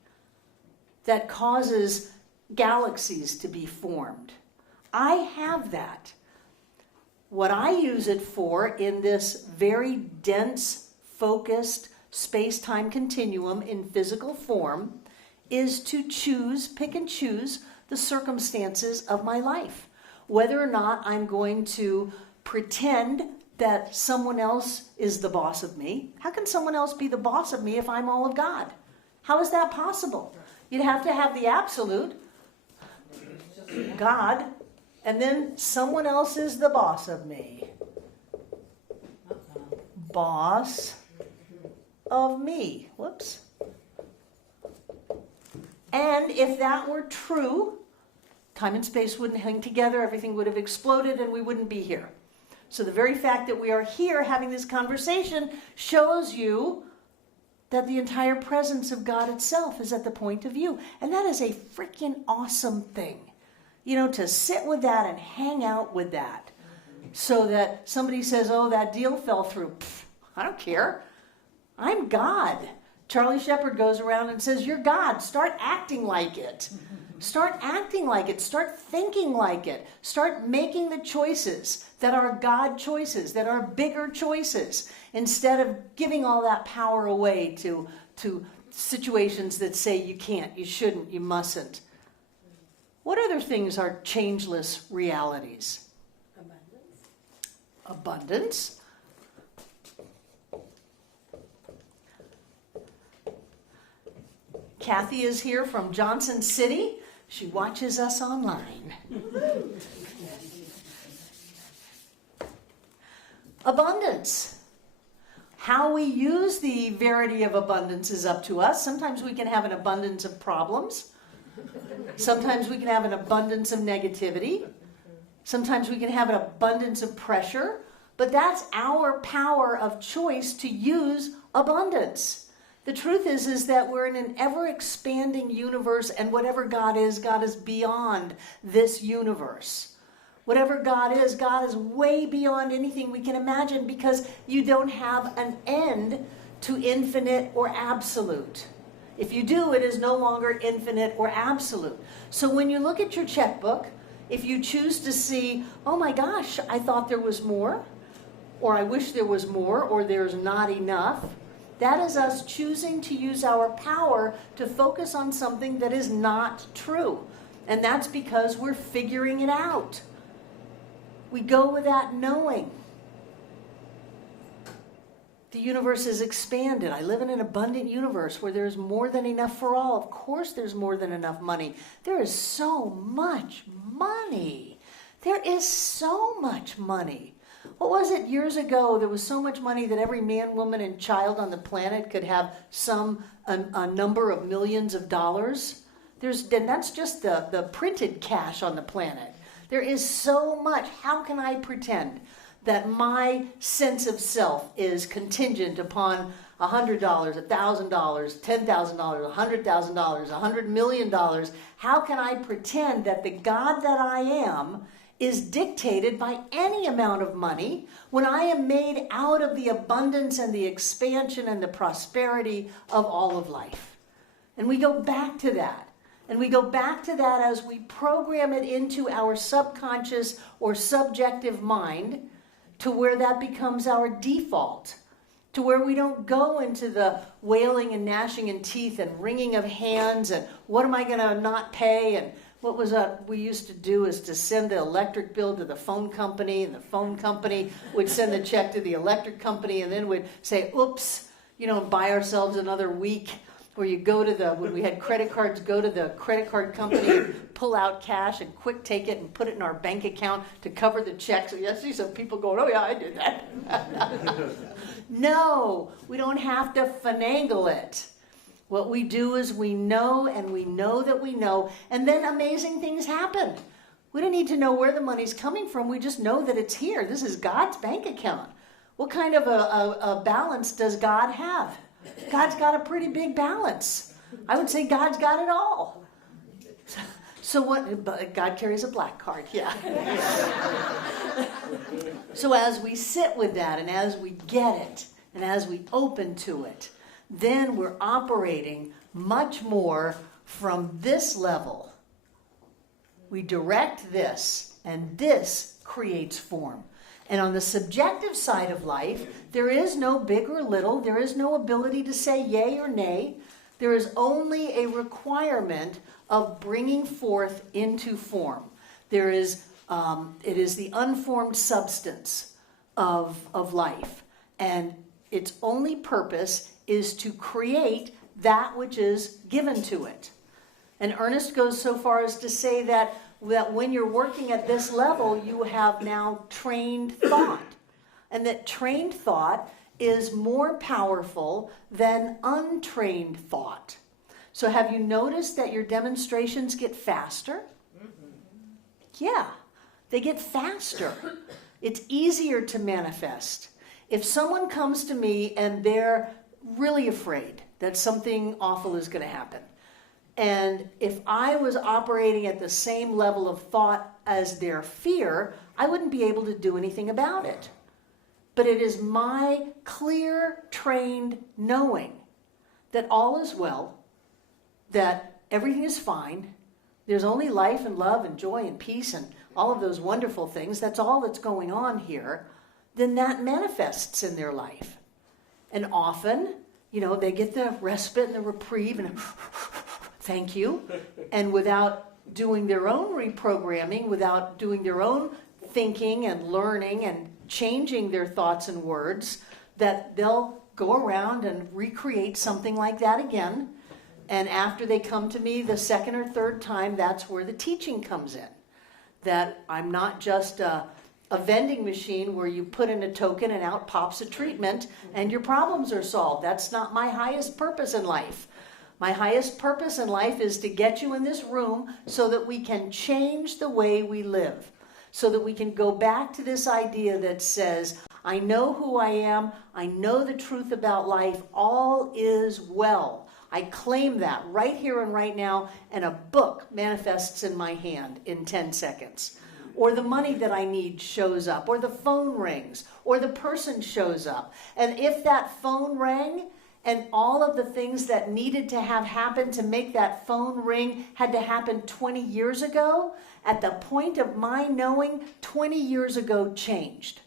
that causes galaxies to be formed. I have that. What I use it for in this very dense, focused space-time continuum in physical form is to pick and choose the circumstances of my life. Whether or not I'm going to pretend that someone else is the boss of me. How can someone else be the boss of me if I'm all of God? How is that possible? You'd have to have the absolute, God, and then someone else is the boss of me. Boss of me. Whoops. And if that were true, time and space wouldn't hang together, everything would have exploded, and we wouldn't be here. So the very fact that we are here having this conversation shows you that the entire presence of God itself is at the point of view. And that is a freaking awesome thing. You know, to sit with that and hang out with that. So that somebody says, oh, that deal fell through. Pfft, I don't care. I'm God. Charlie Shepherd goes around and says, you're God. Start acting like it. Start acting like it. Start thinking like it. Start making the choices that are God choices, that are bigger choices, instead of giving all that power away to situations that say you can't, you shouldn't, you mustn't. What other things are changeless realities? Abundance. Kathy is here from Johnson City. She watches us online. Abundance. How we use the verity of abundance is up to us. Sometimes we can have an abundance of problems. Sometimes we can have an abundance of negativity. Sometimes we can have an abundance of pressure. But that's our power of choice to use abundance. The truth is that we're in an ever-expanding universe, and whatever God is beyond this universe. Whatever God is way beyond anything we can imagine, because you don't have an end to infinite or absolute. If you do, it is no longer infinite or absolute. So when you look at your checkbook, if you choose to see, oh my gosh, I thought there was more, or I wish there was more, or there's not enough, that is us choosing to use our power to focus on something that is not true. And that's because we're figuring it out. We go with that knowing. The universe is expanded. I live in an abundant universe where there's more than enough for all. Of course there's more than enough money. There is so much money. There is so much money. What was it years ago? There was so much money that every man, woman, and child on the planet could have a number of millions of dollars. And that's just the printed cash on the planet. There is so much. How can I pretend that my sense of self is contingent upon $100, $1,000, $10,000, $100,000, $100 million? How can I pretend that the God that I am is dictated by any amount of money when I am made out of the abundance and the expansion and the prosperity of all of life? And we go back to that. And we go back to that as we program it into our subconscious or subjective mind, to where that becomes our default, to where we don't go into the wailing and gnashing of teeth and wringing of hands and what am I going to not pay, and what was we used to do is to send the electric bill to the phone company, and the phone company would send the check to the electric company, and then would say, oops, buy ourselves another week. Or you go to when we had credit cards, go to the credit card company and pull out cash and quick take it and put it in our bank account to cover the check. So you see some people going, oh yeah, I did that. No, we don't have to finagle it. What we do is we know, and we know that we know, and then amazing things happen. We don't need to know where the money's coming from. We just know that it's here. This is God's bank account. What kind of a balance does God have? God's got a pretty big balance. I would say God's got it all. So what, but God carries a black card, yeah. So as we sit with that and as we get it and as we open to it, then we're operating much more from this level. We direct this, and this creates form. And on the subjective side of life, there is no big or little. There is no ability to say yay or nay. There is only a requirement of bringing forth into form. There is, it is the unformed substance of life. And its only purpose is to create that which is given to it. And Ernest goes so far as to say that when you're working at this level, you have now trained thought. And that trained thought is more powerful than untrained thought. So have you noticed that your demonstrations get faster? Yeah, they get faster. It's easier to manifest. If someone comes to me and they're really afraid that something awful is going to happen, and if I was operating at the same level of thought as their fear, I wouldn't be able to do anything about it. But it is my clear, trained knowing that all is well, that everything is fine, there's only life and love and joy and peace and all of those wonderful things, that's all that's going on here, then that manifests in their life. And often, they get the respite and the reprieve and thank you. And without doing their own reprogramming, without doing their own thinking and learning and changing their thoughts and words, that they'll go around and recreate something like that again. And after they come to me the second or third time, that's where the teaching comes in. That I'm not just a vending machine where you put in a token and out pops a treatment and your problems are solved. That's not my highest purpose in life. My highest purpose in life is to get you in this room so that we can change the way we live. So that we can go back to this idea that says, I know who I am, I know the truth about life, all is well. I claim that right here and right now, and a book manifests in my hand in 10 seconds. Or the money that I need shows up, or the phone rings, or the person shows up. And if that phone rang, and all of the things that needed to have happened to make that phone ring had to happen 20 years ago, at the point of my knowing, 20 years ago changed.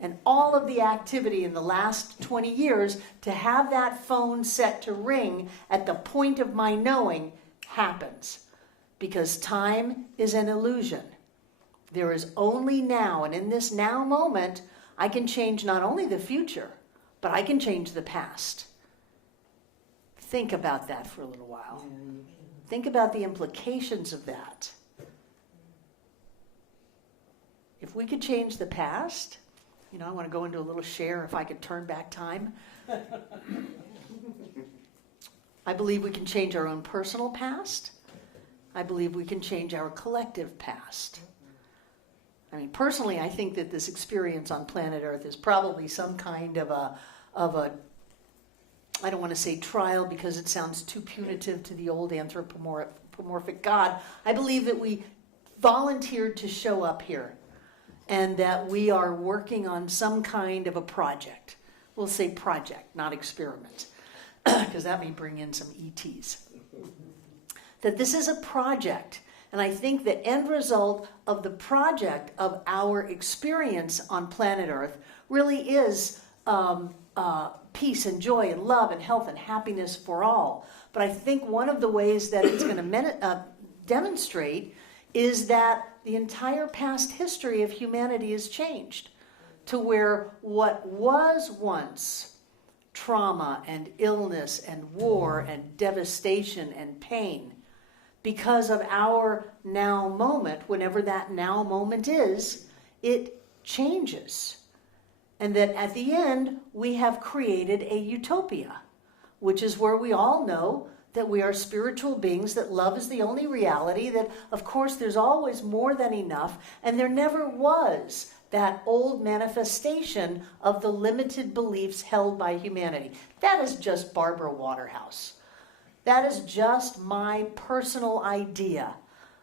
And all of the activity in the last 20 years to have that phone set to ring at the point of my knowing happens. Because time is an illusion. There is only now, and in this now moment, I can change not only the future, but I can change the past. Think about that for a little while. Think about the implications of that. If we could change the past, I want to go into a little share if I could turn back time. I believe we can change our own personal past. I believe we can change our collective past. Personally, I think that this experience on planet Earth is probably some kind of a I don't want to say trial because it sounds too punitive to the old anthropomorphic God. I believe that we volunteered to show up here and that we are working on some kind of a project. We'll say project, not experiment, because that may bring in some ETs. That this is a project. And I think the end result of the project of our experience on planet Earth really is peace and joy and love and health and happiness for all. But I think one of the ways that it's going to demonstrate is that the entire past history of humanity has changed to where what was once trauma and illness and war and devastation and pain, because of our now moment, whenever that now moment is, it changes. And that at the end, we have created a utopia, which is where we all know that we are spiritual beings, that love is the only reality, that of course there's always more than enough, and there never was that old manifestation of the limited beliefs held by humanity. That is just Barbara Waterhouse. That is just my personal idea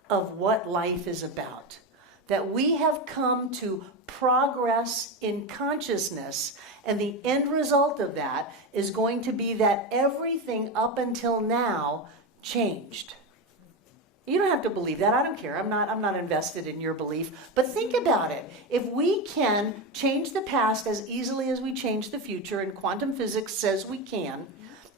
of what life is about. That we have come to progress in consciousness, and the end result of that is going to be that everything up until now changed. You don't have to believe that. I don't care. I'm not invested in your belief. But think about it. If we can change the past as easily as we change the future, and quantum physics says we can,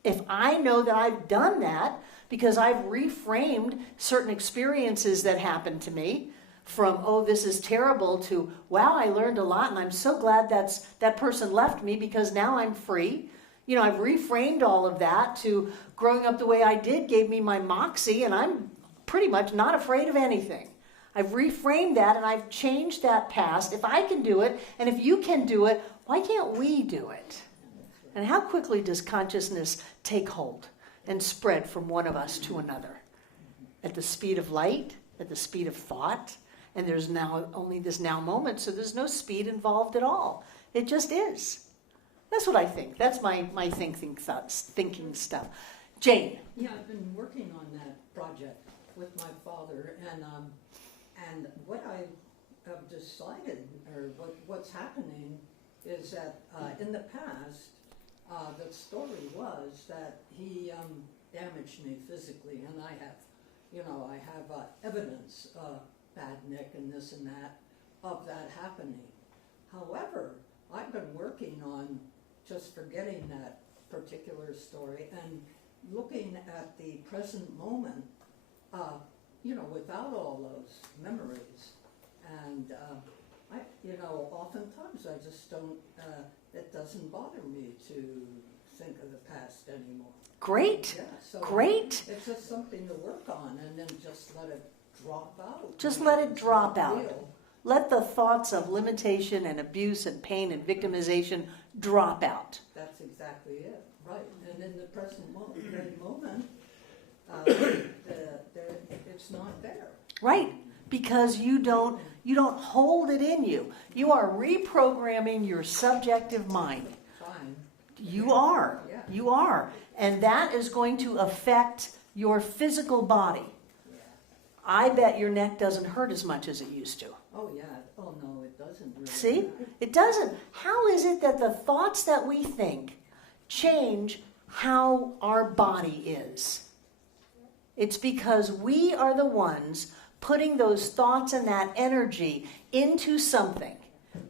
if I know that I've done that because I've reframed certain experiences that happened to me from, oh, this is terrible, to, wow, I learned a lot and I'm so glad that person left me because now I'm free. You know, I've reframed all of that to growing up the way I did gave me my moxie, and I'm pretty much not afraid of anything. I've reframed that and I've changed that past. If I can do it, and if you can do it, why can't we do it? And how quickly does consciousness take hold and spread from one of us to another? At the speed of light, at the speed of thought, and there's now only this now moment, so there's no speed involved at all. It just is. That's what I think. That's my thinking stuff. Jane. Yeah, I've been working on that project with my father, and what I have decided, or what's happening, is that in the past, the story was that he damaged me physically, and I have evidence, bad neck and this and that, of that happening. However, I've been working on just forgetting that particular story and looking at the present moment, without all those memories. And oftentimes I just don't, it doesn't bother me to think of the past anymore. Great. Yeah, so Great. it's just something to work on, and then just let it drop out. Just let it drop It's not out. real. Let the thoughts of limitation and abuse and pain and victimization drop out. That's exactly it, right. And in the present moment, it's not there. Right. Because you don't hold it in you. You are reprogramming your subjective mind. Fine. You are. Yeah. You are. And that is going to affect your physical body. Yeah. I bet your neck doesn't hurt as much as it used to. Oh, yeah. Oh, no, it doesn't really. See? It doesn't. How is it that the thoughts that we think change how our body is? It's because we are the ones putting those thoughts and that energy into something.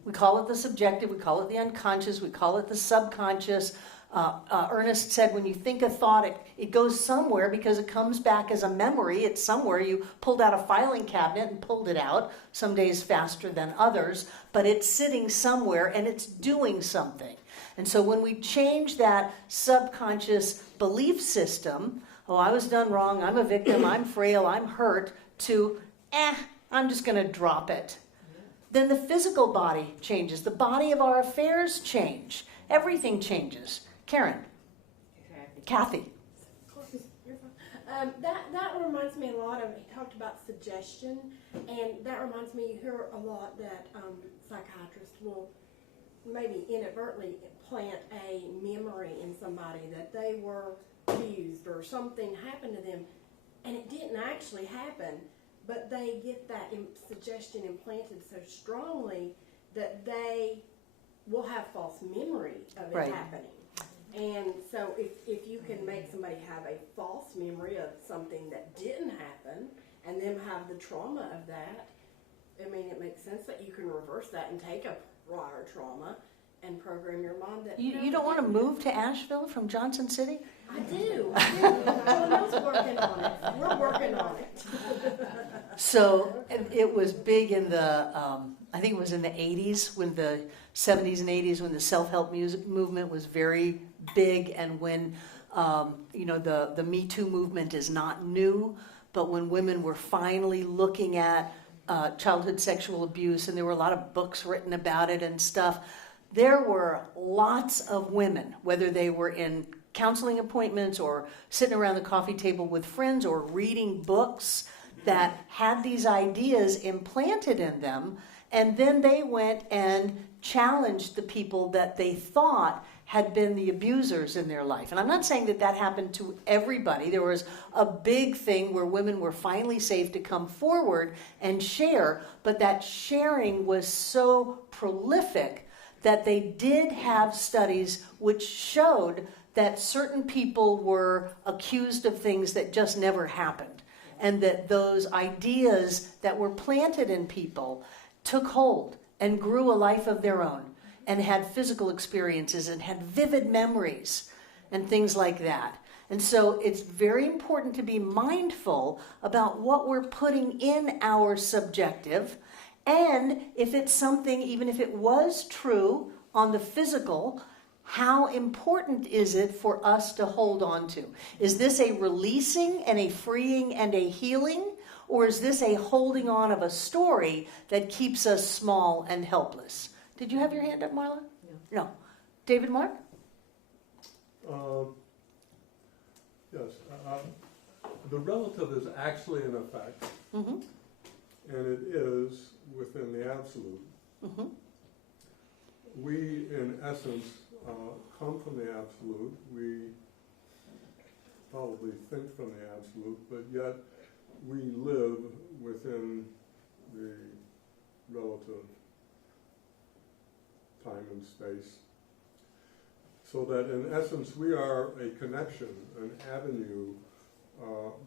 We call it the subjective, we call it the unconscious, we call it the subconscious. Ernest said when you think a thought, it goes somewhere because it comes back as a memory. It's somewhere. You pulled out a filing cabinet and pulled it out, some days faster than others, but it's sitting somewhere and it's doing something. And so when we change that subconscious belief system, oh, I was done wrong, I'm a victim, I'm frail, I'm hurt, to, I'm just going to drop it. Then the physical body changes. The body of our affairs change. Everything changes. Karen. Kathy. You're fine. That reminds me a lot of, he talked about suggestion, and that reminds me, you hear a lot that psychiatrists will maybe inadvertently plant a memory in somebody that they were abused or something happened to them, and it didn't actually happen, but they get that suggestion implanted so strongly that they will have false memory of it Right. happening. And so if you can make somebody have a false memory of something that didn't happen and them have the trauma of that, I mean, it makes sense that you can reverse that and take a prior trauma and program your mind that... You don't want to move to Asheville from Johnson City? I do. Will's working on it. We're working on it. So it was big in the, I think it was in the 80s, when the 70s and 80s, when the self-help music movement was very big, and when, the Me Too movement is not new, but when women were finally looking at childhood sexual abuse, and there were a lot of books written about it and stuff, there were lots of women, whether they were in counseling appointments or sitting around the coffee table with friends or reading books, that had these ideas implanted in them, and then they went and challenged the people that they thought had been the abusers in their life. And I'm not saying that that happened to everybody. There was a big thing where women were finally safe to come forward and share, but that sharing was so prolific that they did have studies which showed that certain people were accused of things that just never happened, and that those ideas that were planted in people took hold and grew a life of their own, and had physical experiences and had vivid memories and things like that. And so it's very important to be mindful about what we're putting in our subjective, and if it's something, even if it was true on the physical, how important is it for us to hold on to? Is this a releasing and a freeing and a healing? Or is this a holding on of a story that keeps us small and helpless? Did you have your hand up, Marla? No. David Mark? Yes. The relative is actually an effect, Mm-hmm. and it is within the absolute. Mm-hmm. We, in essence, come from the absolute. We probably think from the absolute, but yet we live within the relative time and space. So that in essence we are a connection, an avenue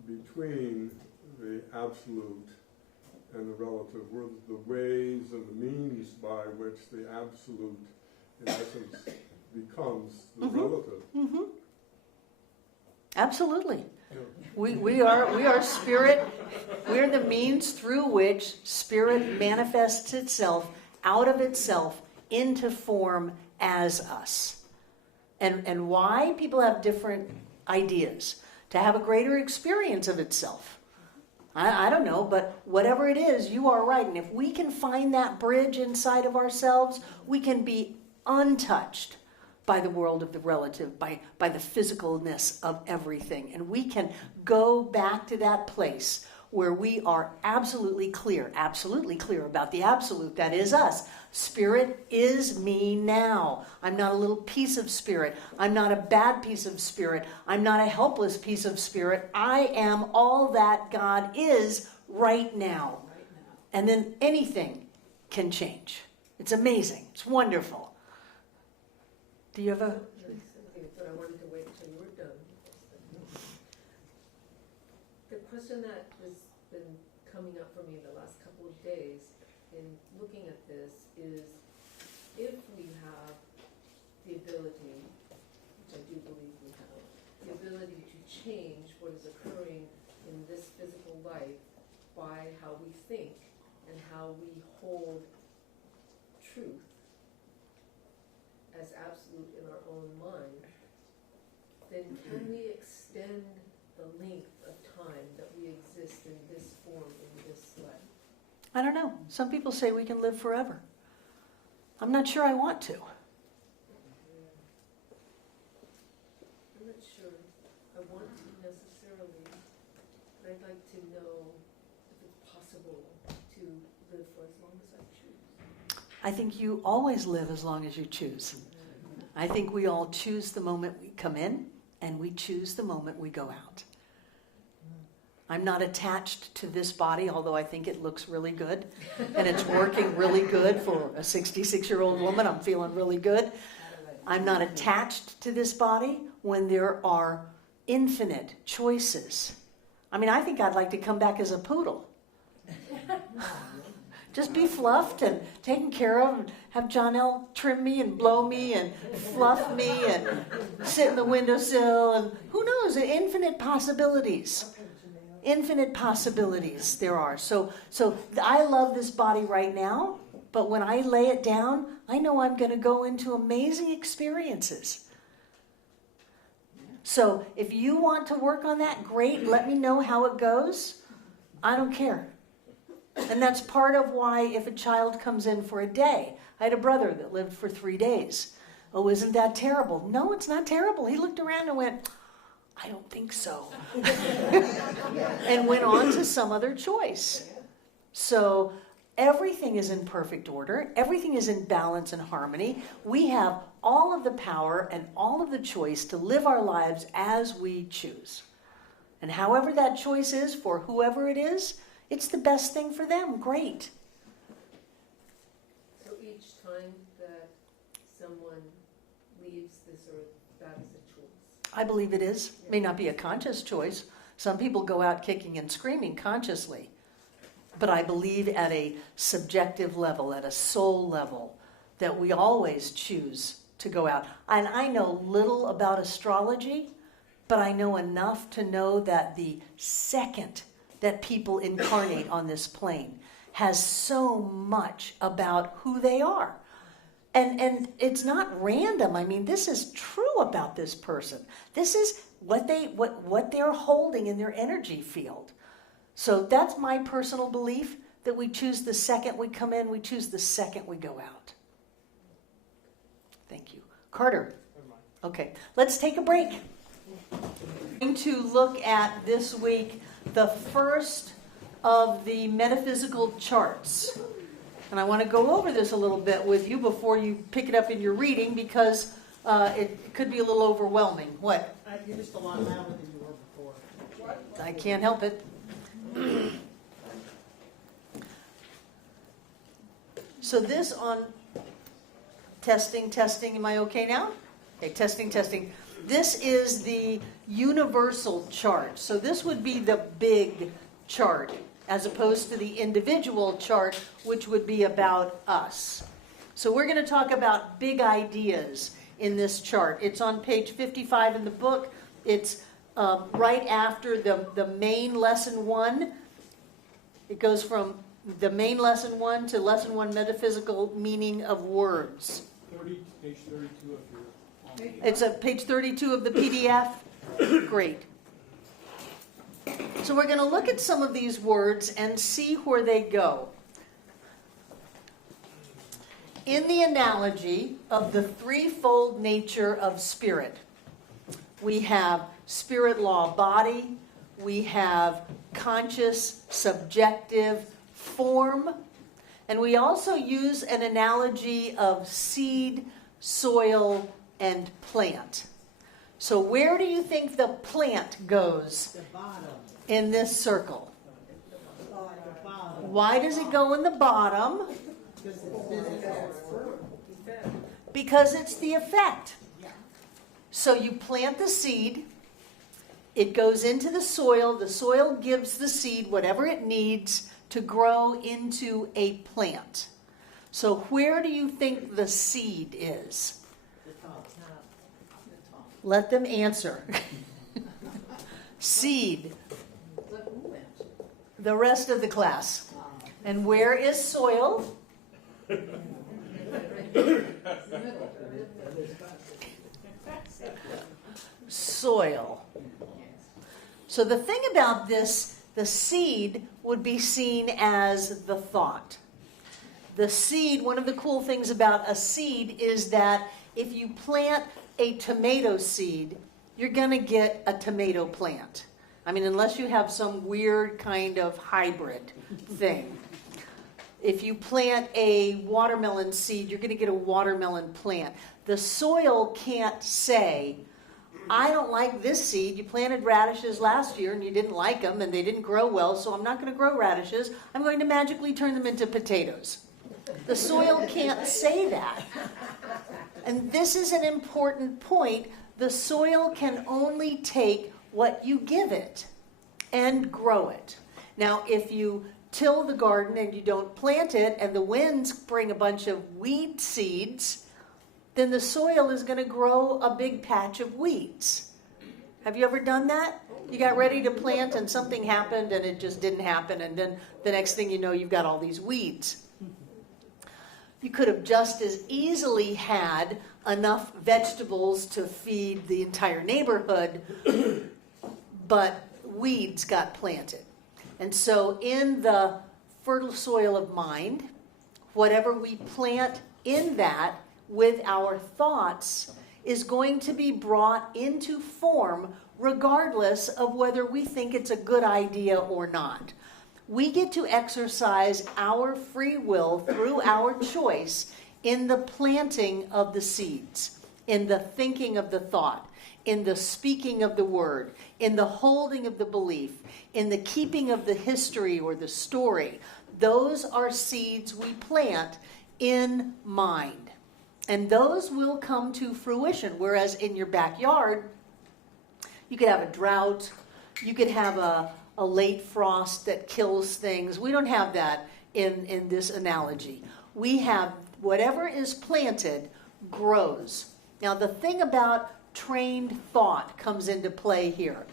between the absolute and the relative. We're the ways and the means by which the absolute, in essence, becomes the relative. Mm-hmm. Absolutely. Yeah. We are spirit. We're the means through which spirit manifests itself out of itself into form as us. And why? People have different ideas. To have a greater experience of itself. I don't know, but whatever it is, you are right. And if we can find that bridge inside of ourselves, we can be untouched by the world of the relative, by the physicalness of everything. And we can go back to that place where we are absolutely clear about the absolute, that is us. Spirit is me now. I'm not a little piece of spirit. I'm not a bad piece of spirit. I'm not a helpless piece of spirit. I am all that God is right now. And then anything can change. It's amazing. It's wonderful. Do you have a... But I wanted to wait until you were done. The question that has been coming up for me the last couple of days in looking at this is, if we have the ability, which I do believe we have, the ability to change what is occurring in this physical life by how we think and how we hold truth as absolute in our own mind, then can we extend the length of time that we exist in this form, in this life? I don't know. Some people say we can live forever. I'm not sure I want to. I'm not sure I want to necessarily, but I'd like to know if it's possible to live for as long as I choose. I think you always live as long as you choose. I think we all choose the moment we come in, and we choose the moment we go out. I'm not attached to this body, although I think it looks really good, and it's working really good for a 66-year-old woman. I'm feeling really good. I'm not attached to this body when there are infinite choices. I mean, I think I'd like to come back as a poodle. Just be fluffed and taken care of, and have John L. trim me and blow me and fluff me and sit in the windowsill, and who knows, infinite possibilities. Infinite possibilities there are. So I love this body right now, but when I lay it down, I know I'm going to go into amazing experiences. So if you want to work on that, great. Let me know how it goes. I don't care. And that's part of why if a child comes in for a day, I had a brother that lived for 3 days. Oh, isn't that terrible? No, it's not terrible. He looked around and went, I don't think so. And went on to some other choice. So Everything is in perfect order. Everything is in balance and harmony. We have all of the power and all of the choice to live our lives as we choose. And however that choice is for whoever it is, it's the best thing for them. Great. So each time that someone leaves this earth, that is a choice. I believe it is. May not be a conscious choice. Some people go out kicking and screaming consciously. But I believe at a subjective level, at a soul level, that we always choose to go out. And I know little about astrology, but I know enough to know that the second that people incarnate on this plane has so much about who they are. And it's not random. I mean, this is true about this person. This is what they're holding in their energy field. So that's my personal belief, that we choose the second we come in, we choose the second we go out. Thank you. Carter. Okay, let's take a break. I'm going to look at this week the first of the metaphysical charts. And I want to go over this a little bit with you before you pick it up in your reading, because it could be a little overwhelming. What? You're just a lot louder than you were before. I can't help it. So this on testing, am I okay now? Okay, testing. This is the universal chart. So this would be the big chart, as opposed to the individual chart, which would be about us. So we're going to talk about big ideas in this chart. It's on page 55 in the book. It's right after the main lesson 1. It goes from the main lesson 1 to lesson 1, metaphysical meaning of words. Page 32 of your. It's page 32 of the PDF. Great. So we're going to look at some of these words and see where they go. In the analogy of the threefold nature of spirit, we have spirit law body, we have conscious, subjective, form, and we also use an analogy of seed, soil, and plant. So where do you think the plant goes The bottom. in this circle? The bottom. Why does it go in the bottom? Because it's physical. Because it's the effect. So you plant the seed, it goes into the soil gives the seed whatever it needs to grow into a plant. So where do you think the seed is? The top. Let them answer. Seed. Let who answer? The rest of the class. And where is soil? Soil. So the thing about this, the seed would be seen as the thought. The seed, one of the cool things about a seed is that if you plant a tomato seed, you're going to get a tomato plant. I mean, unless you have some weird kind of hybrid thing. If you plant a watermelon seed, you're going to get a watermelon plant. The soil can't say, I don't like this seed. You planted radishes last year and you didn't like them and they didn't grow well, so I'm not going to grow radishes. I'm going to magically turn them into potatoes. The soil can't say that. And this is an important point. The soil can only take what you give it and grow it. Now, if you till the garden and you don't plant it and the winds bring a bunch of weed seeds, then the soil is going to grow a big patch of weeds. Have you ever done that? You got ready to plant and something happened and it just didn't happen, and then the next thing you know, you've got all these weeds. You could have just as easily had enough vegetables to feed the entire neighborhood, but weeds got planted. And so in the fertile soil of mind, whatever we plant in that with our thoughts is going to be brought into form regardless of whether we think it's a good idea or not. We get to exercise our free will through our choice in the planting of the seeds, in the thinking of the thought, in the speaking of the word, in the holding of the belief, in the keeping of the history or the story. Those are seeds we plant in mind. And those will come to fruition. Whereas in your backyard, you could have a drought, you could have a late frost that kills things. We don't have that in this analogy. We have whatever is planted grows. Now the thing about trained thought comes into play here.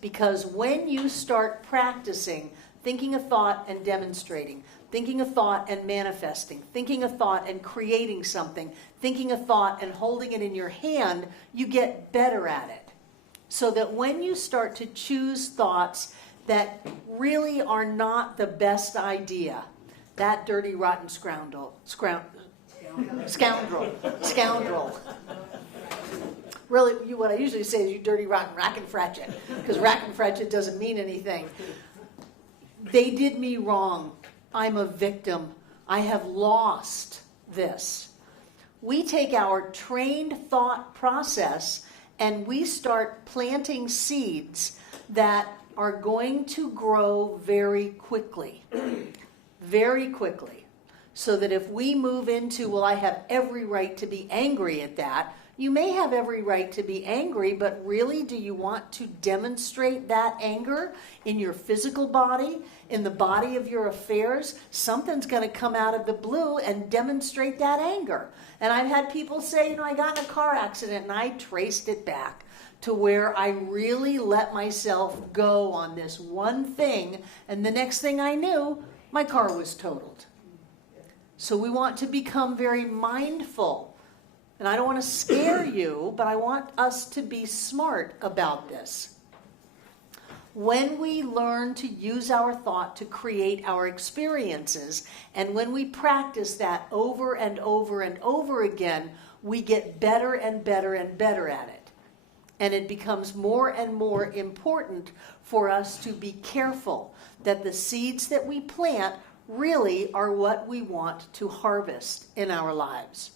Because when you start practicing thinking a thought and demonstrating, thinking a thought and manifesting, thinking a thought and creating something, thinking a thought and holding it in your hand, you get better at it. So that when you start to choose thoughts that really are not the best idea, that dirty, rotten scoundrel. Really, what I usually say is you dirty, rotten rack-and-fratchet, because rack-and-fratchet doesn't mean anything. They did me wrong. I'm a victim. I have lost this. We take our trained thought process and we start planting seeds that are going to grow very quickly. Very quickly. So that if we move into, well, I have every right to be angry at that, you may have every right to be angry, but really, do you want to demonstrate that anger in your physical body, in the body of your affairs? Something's going to come out of the blue and demonstrate that anger. And I've had people say, I got in a car accident and I traced it back to where I really let myself go on this one thing, and the next thing I knew, my car was totaled. So we want to become very mindful. And I don't want to scare you, but I want us to be smart about this. When we learn to use our thought to create our experiences, and when we practice that over and over and over again, we get better and better and better at it. And it becomes more and more important for us to be careful that the seeds that we plant really are what we want to harvest in our lives.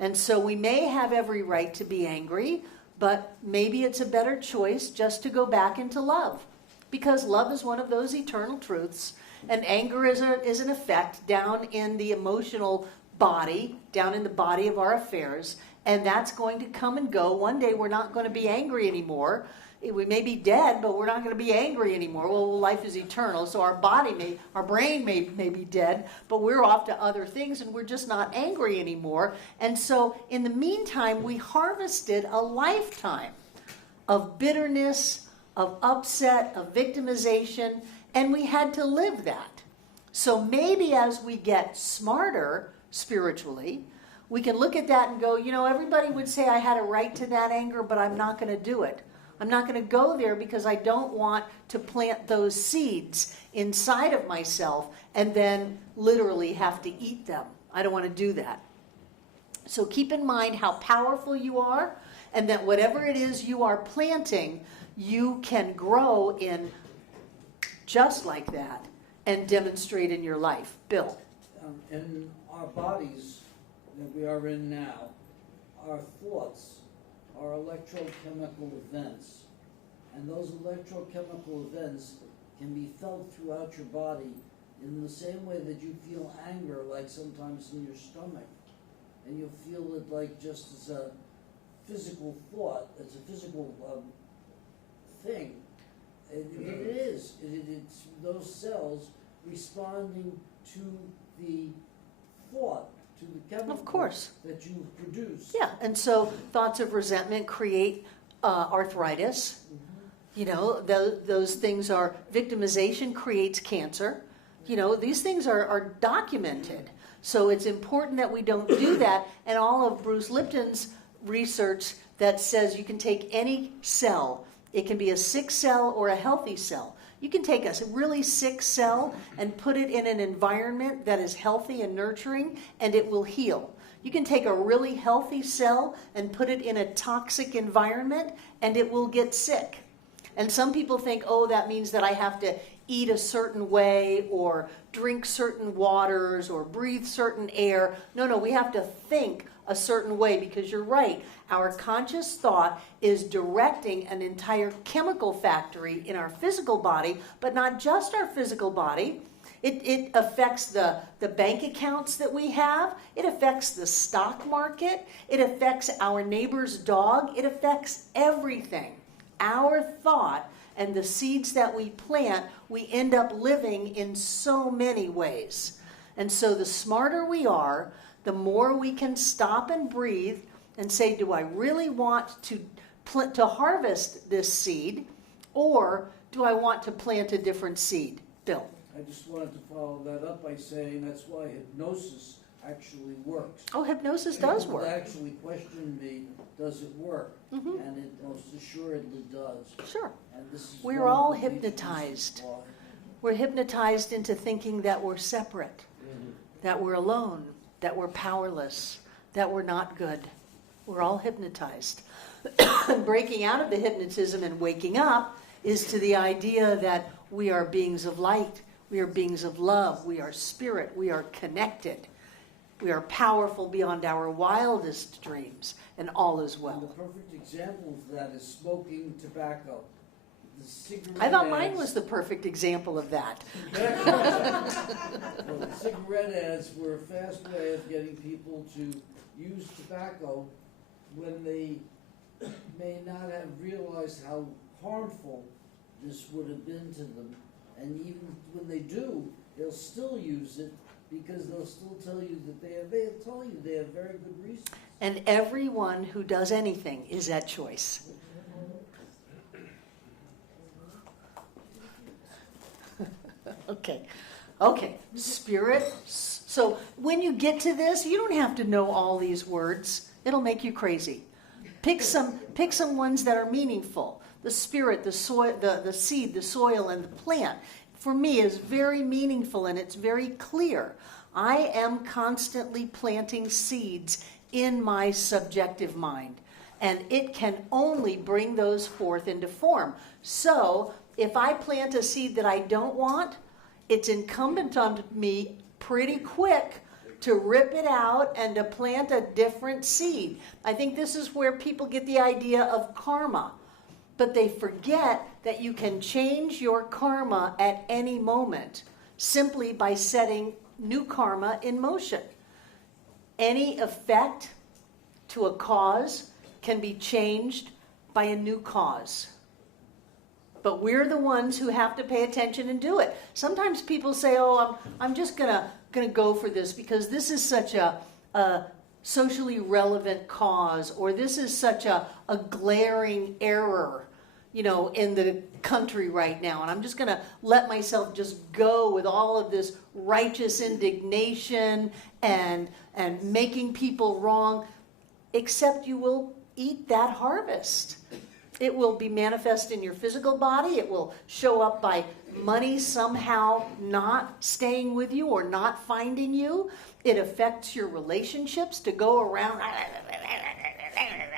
And so we may have every right to be angry, but maybe it's a better choice just to go back into love. Because love is one of those eternal truths, and anger is an effect down in the emotional body, down in the body of our affairs, and that's going to come and go. One day we're not going to be angry anymore. We may be dead, but we're not going to be angry anymore. Well, life is eternal, so our brain may be dead, but we're off to other things, and we're just not angry anymore. And so, in the meantime, we harvested a lifetime of bitterness, of upset, of victimization, and we had to live that. So maybe as we get smarter spiritually, we can look at that and go, everybody would say I had a right to that anger, but I'm not going to do it. I'm not going to go there because I don't want to plant those seeds inside of myself and then literally have to eat them. I don't want to do that. So keep in mind how powerful you are, and that whatever it is you are planting, you can grow in just like that and demonstrate in your life. Bill. In our bodies that we are in now, our thoughts are electrochemical events, and those electrochemical events can be felt throughout your body in the same way that you feel anger, like sometimes in your stomach, and you'll feel it like just as a physical thought, as a physical thing. It is. It's those cells responding to the thought, to the chemical Of course. that you produce. Yeah, and so thoughts of resentment create arthritis. Those things are, victimization creates cancer. These things are documented. So it's important that we don't do that. And all of Bruce Lipton's research that says you can take any cell, it can be a sick cell or a healthy cell. You can take a really sick cell and put it in an environment that is healthy and nurturing, and it will heal. You can take a really healthy cell and put it in a toxic environment, and it will get sick. And some people think, that means that I have to eat a certain way or drink certain waters or breathe certain air. No, we have to think a certain way, because you're right. Our conscious thought is directing an entire chemical factory in our physical body, but not just our physical body. It affects the bank accounts that we have. It affects the stock market. It affects our neighbor's dog. It affects everything. Our thought and the seeds that we plant, we end up living in so many ways. And so the smarter we are, the more we can stop and breathe and say, do I really want to harvest this seed, or do I want to plant a different seed? Bill. I just wanted to follow that up by saying that's why hypnosis actually works. Oh, hypnosis does People work. actually question me, does it work? Mhm. And it most assuredly does. Sure. And this is We're one of all the reasons hypnotized. why. We're hypnotized into thinking that we're separate, that we're alone, that we're powerless, that we're not good. We're all hypnotized. Breaking out of the hypnotism and waking up is to the idea that we are beings of light, we are beings of love, we are spirit, we are connected. We are powerful beyond our wildest dreams, and all is And well. the perfect example of that is smoking tobacco. The cigarette I thought mine ads- was the perfect example of that. Well, the cigarette ads were a fast way of getting people to use tobacco when they may not have realized how harmful this would have been to them. And even when they do, they'll still use it because they'll still tell you that they'll tell you they have very good reasons. And everyone who does anything is at choice. Okay, spirit. So when you get to this, you don't have to know all these words. It'll make you crazy. Pick some ones that are meaningful. The spirit, the soil, the seed, the soil, and the plant, for me, is very meaningful, and it's very clear. I am constantly planting seeds in my subjective mind, and it can only bring those forth into form. So if I plant a seed that I don't want, it's incumbent on me pretty quick to rip it out and to plant a different seed. I think this is where people get the idea of karma. But they forget that you can change your karma at any moment simply by setting new karma in motion. Any effect to a cause can be changed by a new cause. But we're the ones who have to pay attention and do it. Sometimes people say, oh, I'm just gonna go for this because this is such a socially relevant cause, or this is such a glaring error, in the country right now. And I'm just going to let myself just go with all of this righteous indignation and making people wrong, except you will eat that harvest. It will be manifest in your physical body. It will show up by money somehow not staying with you or not finding you. It affects your relationships to go around.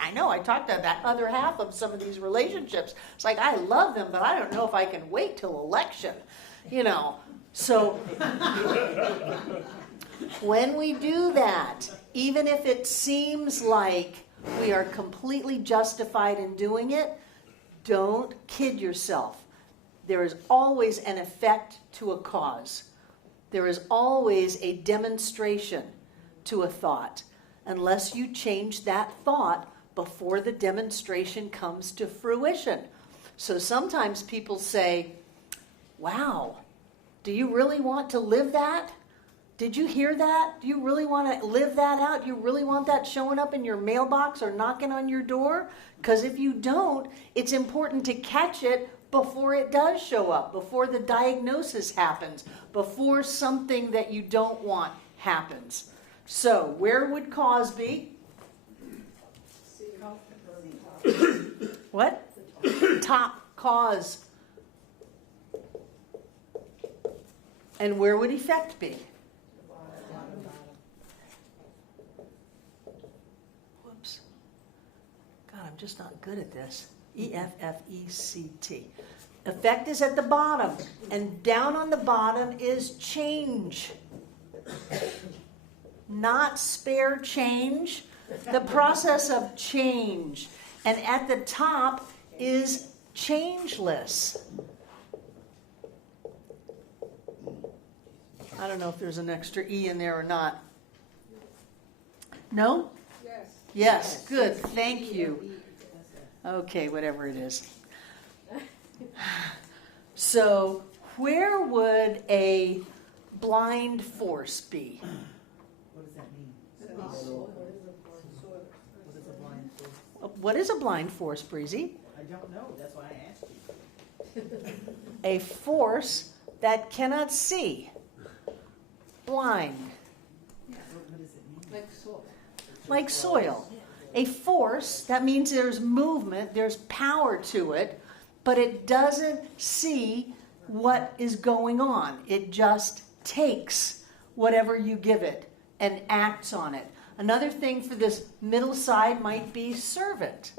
I know, I talked to that other half of some of these relationships. It's like, I love them, but I don't know if I can wait till election, So when we do that, even if it seems like we are completely justified in doing it, don't kid yourself. There is always an effect to a cause. There is always a demonstration to a thought, unless you change that thought before the demonstration comes to fruition. So sometimes people say, wow, do you really want to live that? Did you hear that? Do you really want to live that out? Do you really want that showing up in your mailbox or knocking on your door? Because if you don't, it's important to catch it before it does show up, before the diagnosis happens, before something that you don't want happens. So, where would cause be? What? Top cause. And where would effect be? Whoops. God, I'm just not good at this. EFFECT. Effect is at the bottom, and down on the bottom is change. Not spare change, the process of change. And at the top is changeless. I don't know if there's an extra E in there or not. No? Yes. Yes, good, thank you. Okay, whatever it is. So, where would a blind force be? What does that mean? What is a blind force? What is a blind force, Breezy? I don't know, that's why I asked you. A force that cannot see. Blind. What does it mean? Like soil. Like soil. A force, that means there's movement, there's power to it, but it doesn't see what is going on. It just takes whatever you give it and acts on it. Another thing for this middle side might be servant.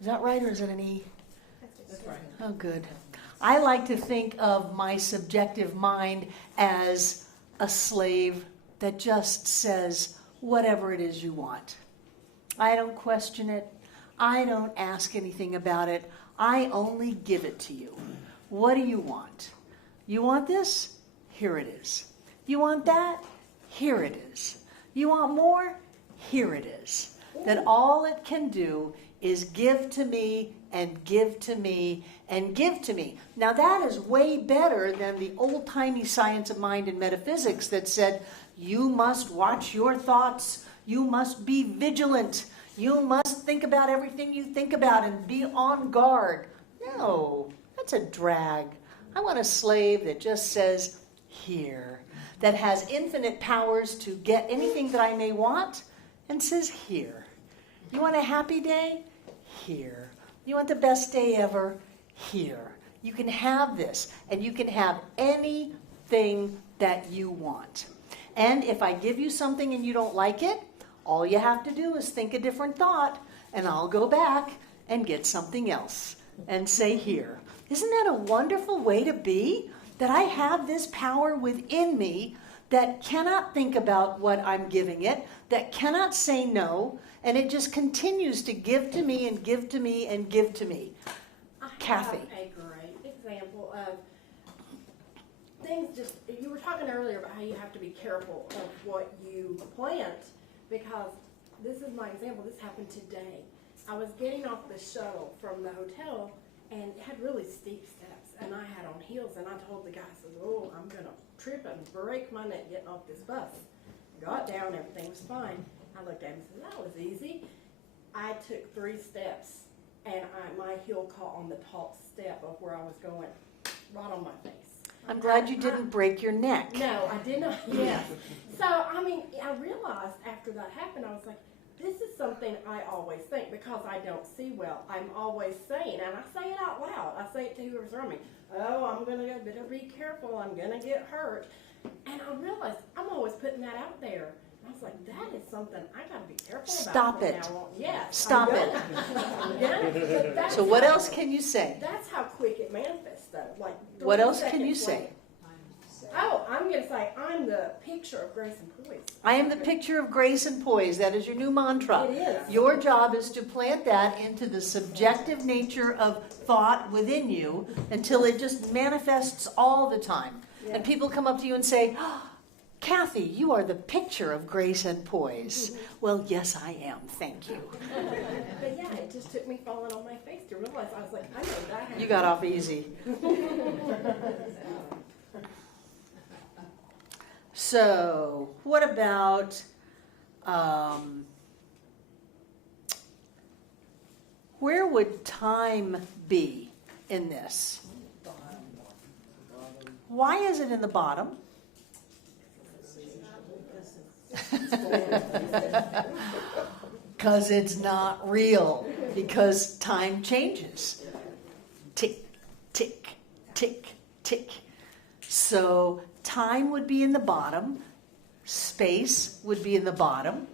Is that right, or is it an E? That's right. Oh, good. I like to think of my subjective mind as a slave that just says whatever it is you want. I don't question it. I don't ask anything about it. I only give it to you. What do you want? You want this? Here it is. You want that? Here it is. You want more? Here it is. That all it can do is give to me and give to me and give to me. Now that is way better than the old-timey science of mind and metaphysics that said, you must watch your thoughts, you must be vigilant, you must think about everything you think about and be on guard. No, that's a drag. I want a slave that just says, here, that has infinite powers to get anything that I may want and says, here. You want a happy day? Here. You want the best day ever? Here. You can have this, and you can have anything that you want. And if I give you something and you don't like it, all you have to do is think a different thought, and I'll go back and get something else and say here. Isn't that a wonderful way to be? That I have this power within me that cannot think about what I'm giving it, that cannot say no, and it just continues to give to me and give to me and give to me. Kathy. I have a great example of things just, you were talking earlier about how you have to be careful of what you plant, because this is my example. This happened today. I was getting off the shuttle from the hotel, and it had really steep steps, and I had on heels, and I told the guy, I said, oh, I'm going to trip and break my neck getting off this bus. Got down, everything was fine. I looked at him and said, that was easy. I took 3 steps, and my heel caught on the top step of where I was going, right on my face. I'm glad you didn't break your neck. No, I did not, yes. So, I mean, I realized after that happened, I was like, this is something I always think, because I don't see well. I'm always saying, and I say it out loud. I say it to whoever's around me. Oh, I'm going to better be careful. I'm going to get hurt. And I realized I'm always putting that out there. And I was like, that is something I got to be careful about. Stop from it. now on. Yes. Stop I'm it. gonna. But that's So what how- else can you say? That's how quick it manifests, though. Like, What 3 else can you seconds say? later. Oh, I'm going to say I'm the picture of grace and poise. I am the picture of grace and poise. That is your new mantra. It is. Your job is to plant that into the subjective nature of thought within you until it just manifests all the time. Yeah. And people come up to you and say, oh, Kathy, you are the picture of grace and poise. Well, yes, I am. Thank you. But yeah, it just took me falling on my face to realize I was like, I know that. You got off easy. So, what about where would time be in this? Why is it in the bottom? Because it's not real. Because time changes. Tick, tick, tick, tick. So time would be in the bottom. Space would be in the bottom.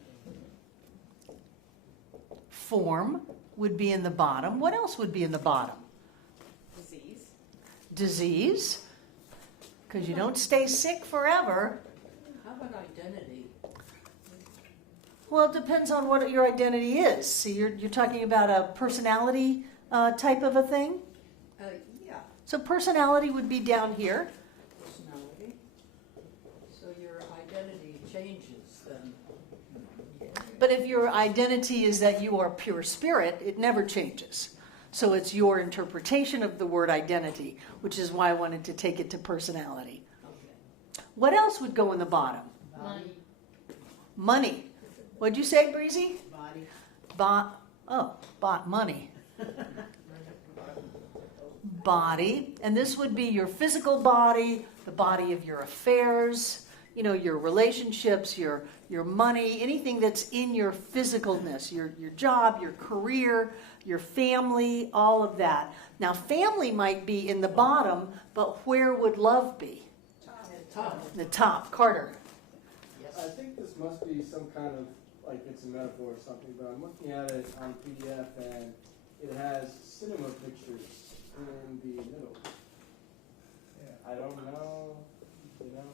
Form would be in the bottom. What else would be in the bottom? Disease. Disease, because you don't stay sick forever. How about identity? Well, it depends on what your identity is. See, you're talking about a personality type of a thing. Yeah, So personality would be down here. personality. So your identity changes then. But if your identity is that you are pure spirit, it never changes. So it's your interpretation of the word identity, which is why I wanted to take it to personality. Okay. What else would go in the bottom? Body. Money. What'd you say, Breezy? Body. Money. Body. And this would be your physical body, the body of your affairs, you know, your relationships, your money, anything that's in your physicalness, your job, your career, your family, all of that. Now, family might be in the bottom, but where would love be? Top. The top. Carter. I think this must be some kind of, like it's a metaphor or something, but I'm looking at it on PDF and it has cinema pictures in the middle. I don't know, you know?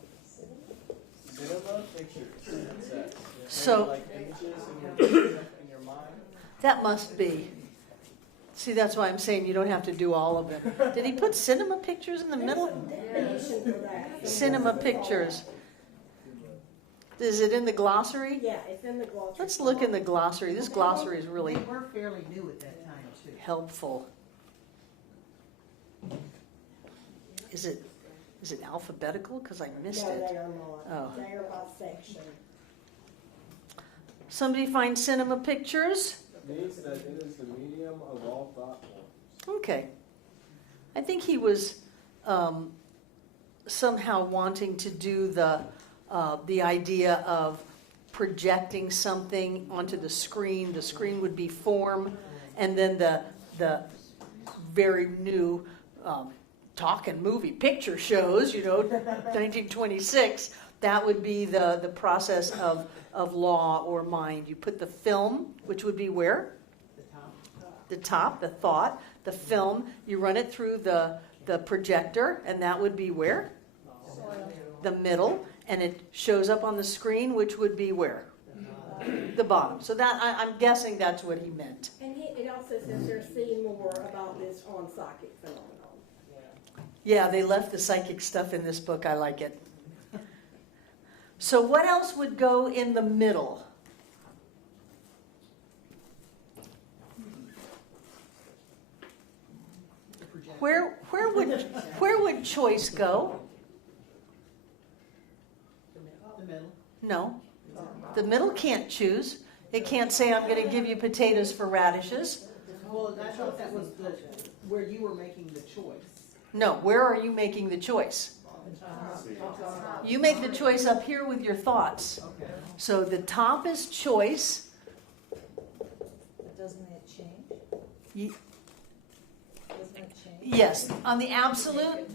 Cinema pictures, it says. So- Maybe like images in your mind. That must be. See, that's why I'm saying you don't have to do all of them. Did he put cinema pictures in the middle? Definition for that. Cinema pictures. Is it in the glossary? Yeah, it's in the glossary. Let's look in the glossary. This glossary is really They were fairly new at that time, too. helpful. Is it alphabetical? Because I missed No, it. they are Oh. not. They are by section. Somebody find cinema pictures? Means that it is the medium of all thought forms. Okay. I think he was somehow wanting to do the idea of projecting something onto the screen. The screen would be form, and then the very new talking movie picture shows, 1926, that would be the process of law or mind. You put the film, which would be where? The top, the thought, the film. You run it through the projector, and that would be where? The middle. And it shows up on the screen, which would be where? The bottom. So that I'm guessing that's what he meant. And it also says they're seeing more about this on psychic phenomenon. Yeah, they left the psychic stuff in this book. I like it. So what else would go in the middle? Where would choice go? The middle. No. The middle can't choose. It can't say, I'm going to give you potatoes for radishes. Well, I thought that was where you were making the choice. No, where are you making the choice? You make the choice up here with your thoughts. Okay. So the top is choice. But doesn't it change? You- Doesn't it change? Yes, on the absolute,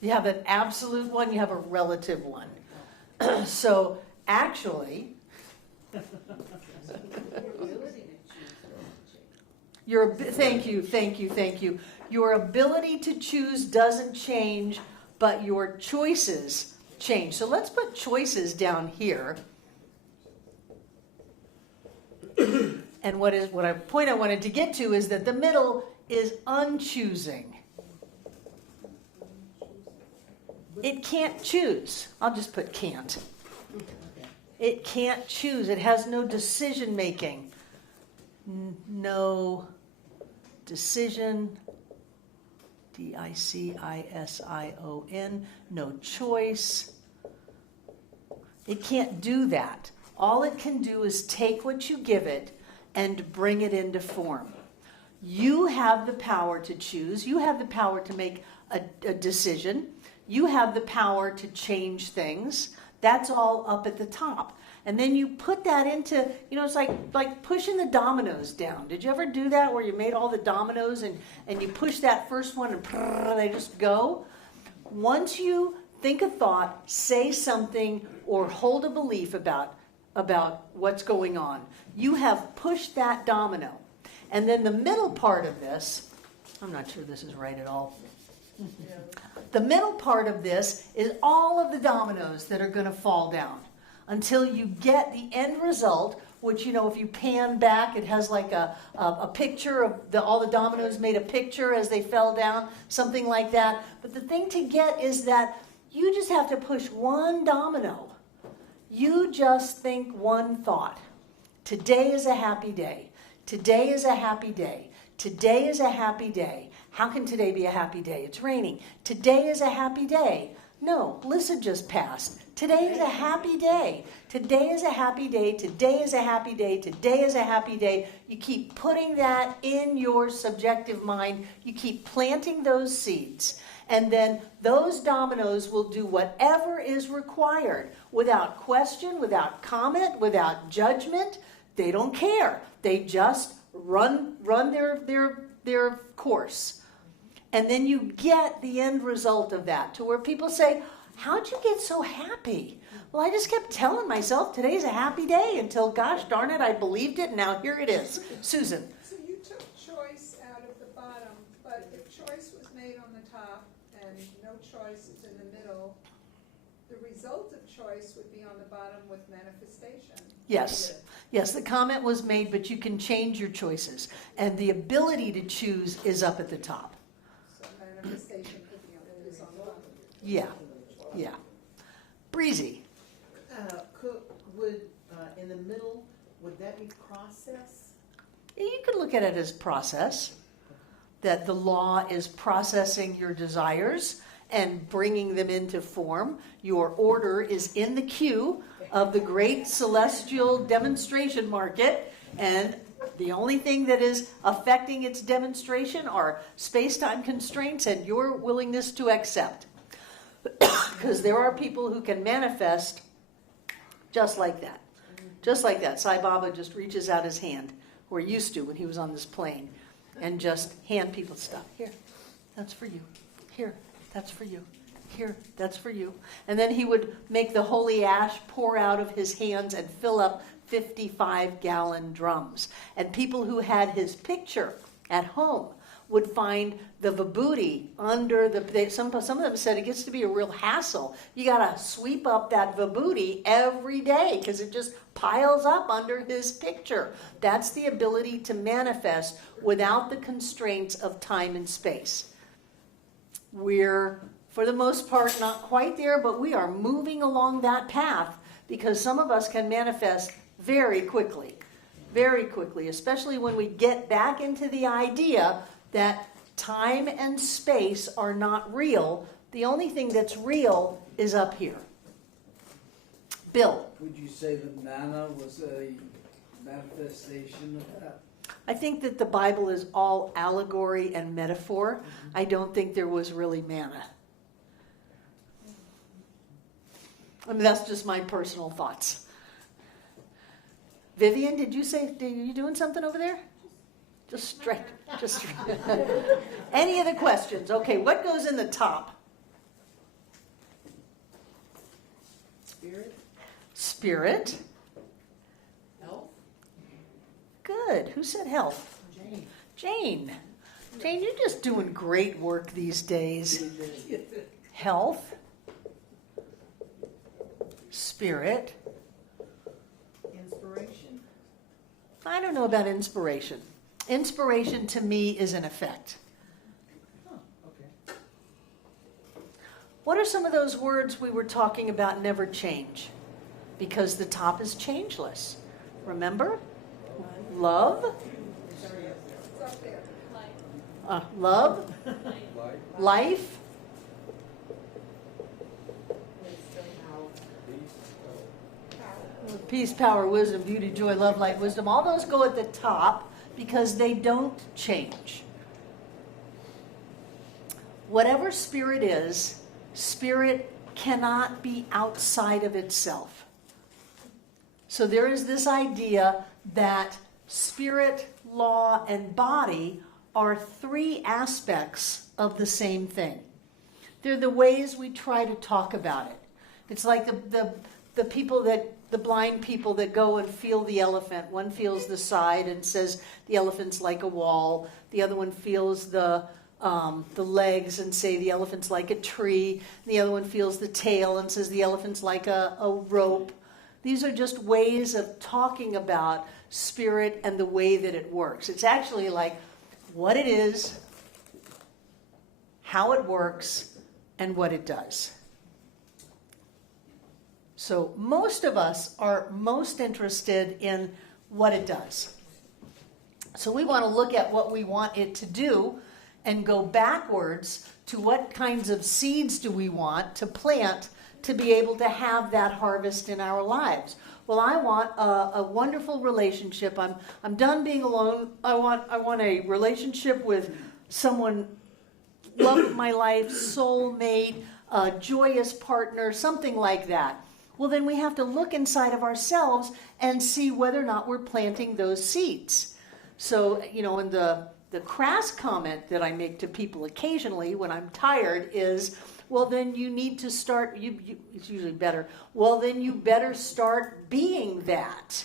you have an absolute one, you have a relative one. So actually, thank you. Your ability to choose doesn't change, but your choices change. So let's put choices down here. And point I wanted to get to is that the middle is unchoosing. It can't choose. I'll just put can't. It can't choose. It has no decision making. No decision. D-I-C-I-S-I-O-N. No choice. It can't do that. All it can do is take what you give it and bring it into form. You have the power to choose. You have the power to make a decision. You have the power to change things. That's all up at the top. And then you put that into, it's like pushing the dominoes down. Did you ever do that where you made all the dominoes and you push that first one and they just go? Once you think a thought, say something, or hold a belief about what's going on, you have pushed that domino. And then the middle part of this, I'm not sure this is right at all. The middle part of this is all of the dominoes that are going to fall down until you get the end result, which, you know, if you pan back, it has like a picture of all the dominoes made a picture as they fell down, something like that. But the thing to get is that you just have to push one domino. You just think one thought. Today is a happy day. Today is a happy day. Today is a happy day. How can today be a happy day? It's raining. Today is a happy day. No, Lissa just passed. Today is a happy day. Today is a happy day. Today is a happy day. Today is a happy day. You keep putting that in your subjective mind. You keep planting those seeds. And then those dominoes will do whatever is required without question, without comment, without judgment. They don't care. They just run their course. And then you get the end result of that to where people say, how'd you get so happy? Well, I just kept telling myself today's a happy day until, gosh darn it, I believed it, and now here it is. Susan. So you took choice out of the bottom, but if choice was made on the top and no choice is in the middle, the result of choice would be on the bottom with manifestation. Yes. Yes, the comment was made, but you can change your choices. And the ability to choose is up at the top. So manifestation could be is on the bottom. Yeah. Yeah. Breezy. Would in the middle, would that be process? You could look at it as process. That the law is processing your desires and bringing them into form. Your order is in the queue of the great celestial demonstration market, and the only thing that is affecting its demonstration are space-time constraints and your willingness to accept. Because there are people who can manifest just like that. Just like that. Sai Baba just reaches out his hand, or used to when he was on this plane, and just hand people stuff. Here, that's for you. Here, that's for you. Here, that's for you. And then he would make the holy ash pour out of his hands and fill up 55-gallon drums. And people who had his picture at home would find the vibhuti under some of them said it gets to be a real hassle. You got to sweep up that vibhuti every day because it just piles up under his picture. That's the ability to manifest without the constraints of time and space. We're, for the most part, not quite there, but we are moving along that path because some of us can manifest very quickly, especially when we get back into the idea that time and space are not real. The only thing that's real is up here. Bill. Would you say the manna was a manifestation of that? I think that the Bible is all allegory and metaphor. I don't think there was really manna. I mean, that's just my personal thoughts. Vivian, did you doing something over there? Just straight. Any other questions? Okay, what goes in the top? Spirit. Health. Good. Who said health? Jane, you're just doing great work these days. Health. Spirit. Inspiration. I don't know about inspiration. Inspiration to me is an effect. Oh, okay. What are some of those words we were talking about never change? Because the top is changeless. Remember? Love. It's up there. Love. Life. Peace, power, wisdom, beauty, joy, love, light, wisdom. All those go at the top because they don't change. Whatever spirit is, spirit cannot be outside of itself. So there is this idea that spirit, law, and body are three aspects of the same thing. They're the ways we try to talk about it. It's like the people that the blind people that go and feel the elephant. One feels the side and says the elephant's like a wall. The other one feels the legs and say the elephant's like a tree. The other one feels the tail and says the elephant's like a rope. These are just ways of talking about spirit and the way that it works. It's actually like what it is, how it works, and what it does. So most of us are most interested in what it does. So we want to look at what we want it to do and go backwards to what kinds of seeds do we want to plant to be able to have that harvest in our lives. Well, I want a wonderful relationship. I'm done being alone. I want a relationship with someone, love of my life, soulmate, a joyous partner, something like that. Well, then we have to look inside of ourselves and see whether or not we're planting those seeds. So, you know, in the crass comment that I make to people occasionally when I'm tired is, well, then you need to start, it's usually better, well, then you better start being that.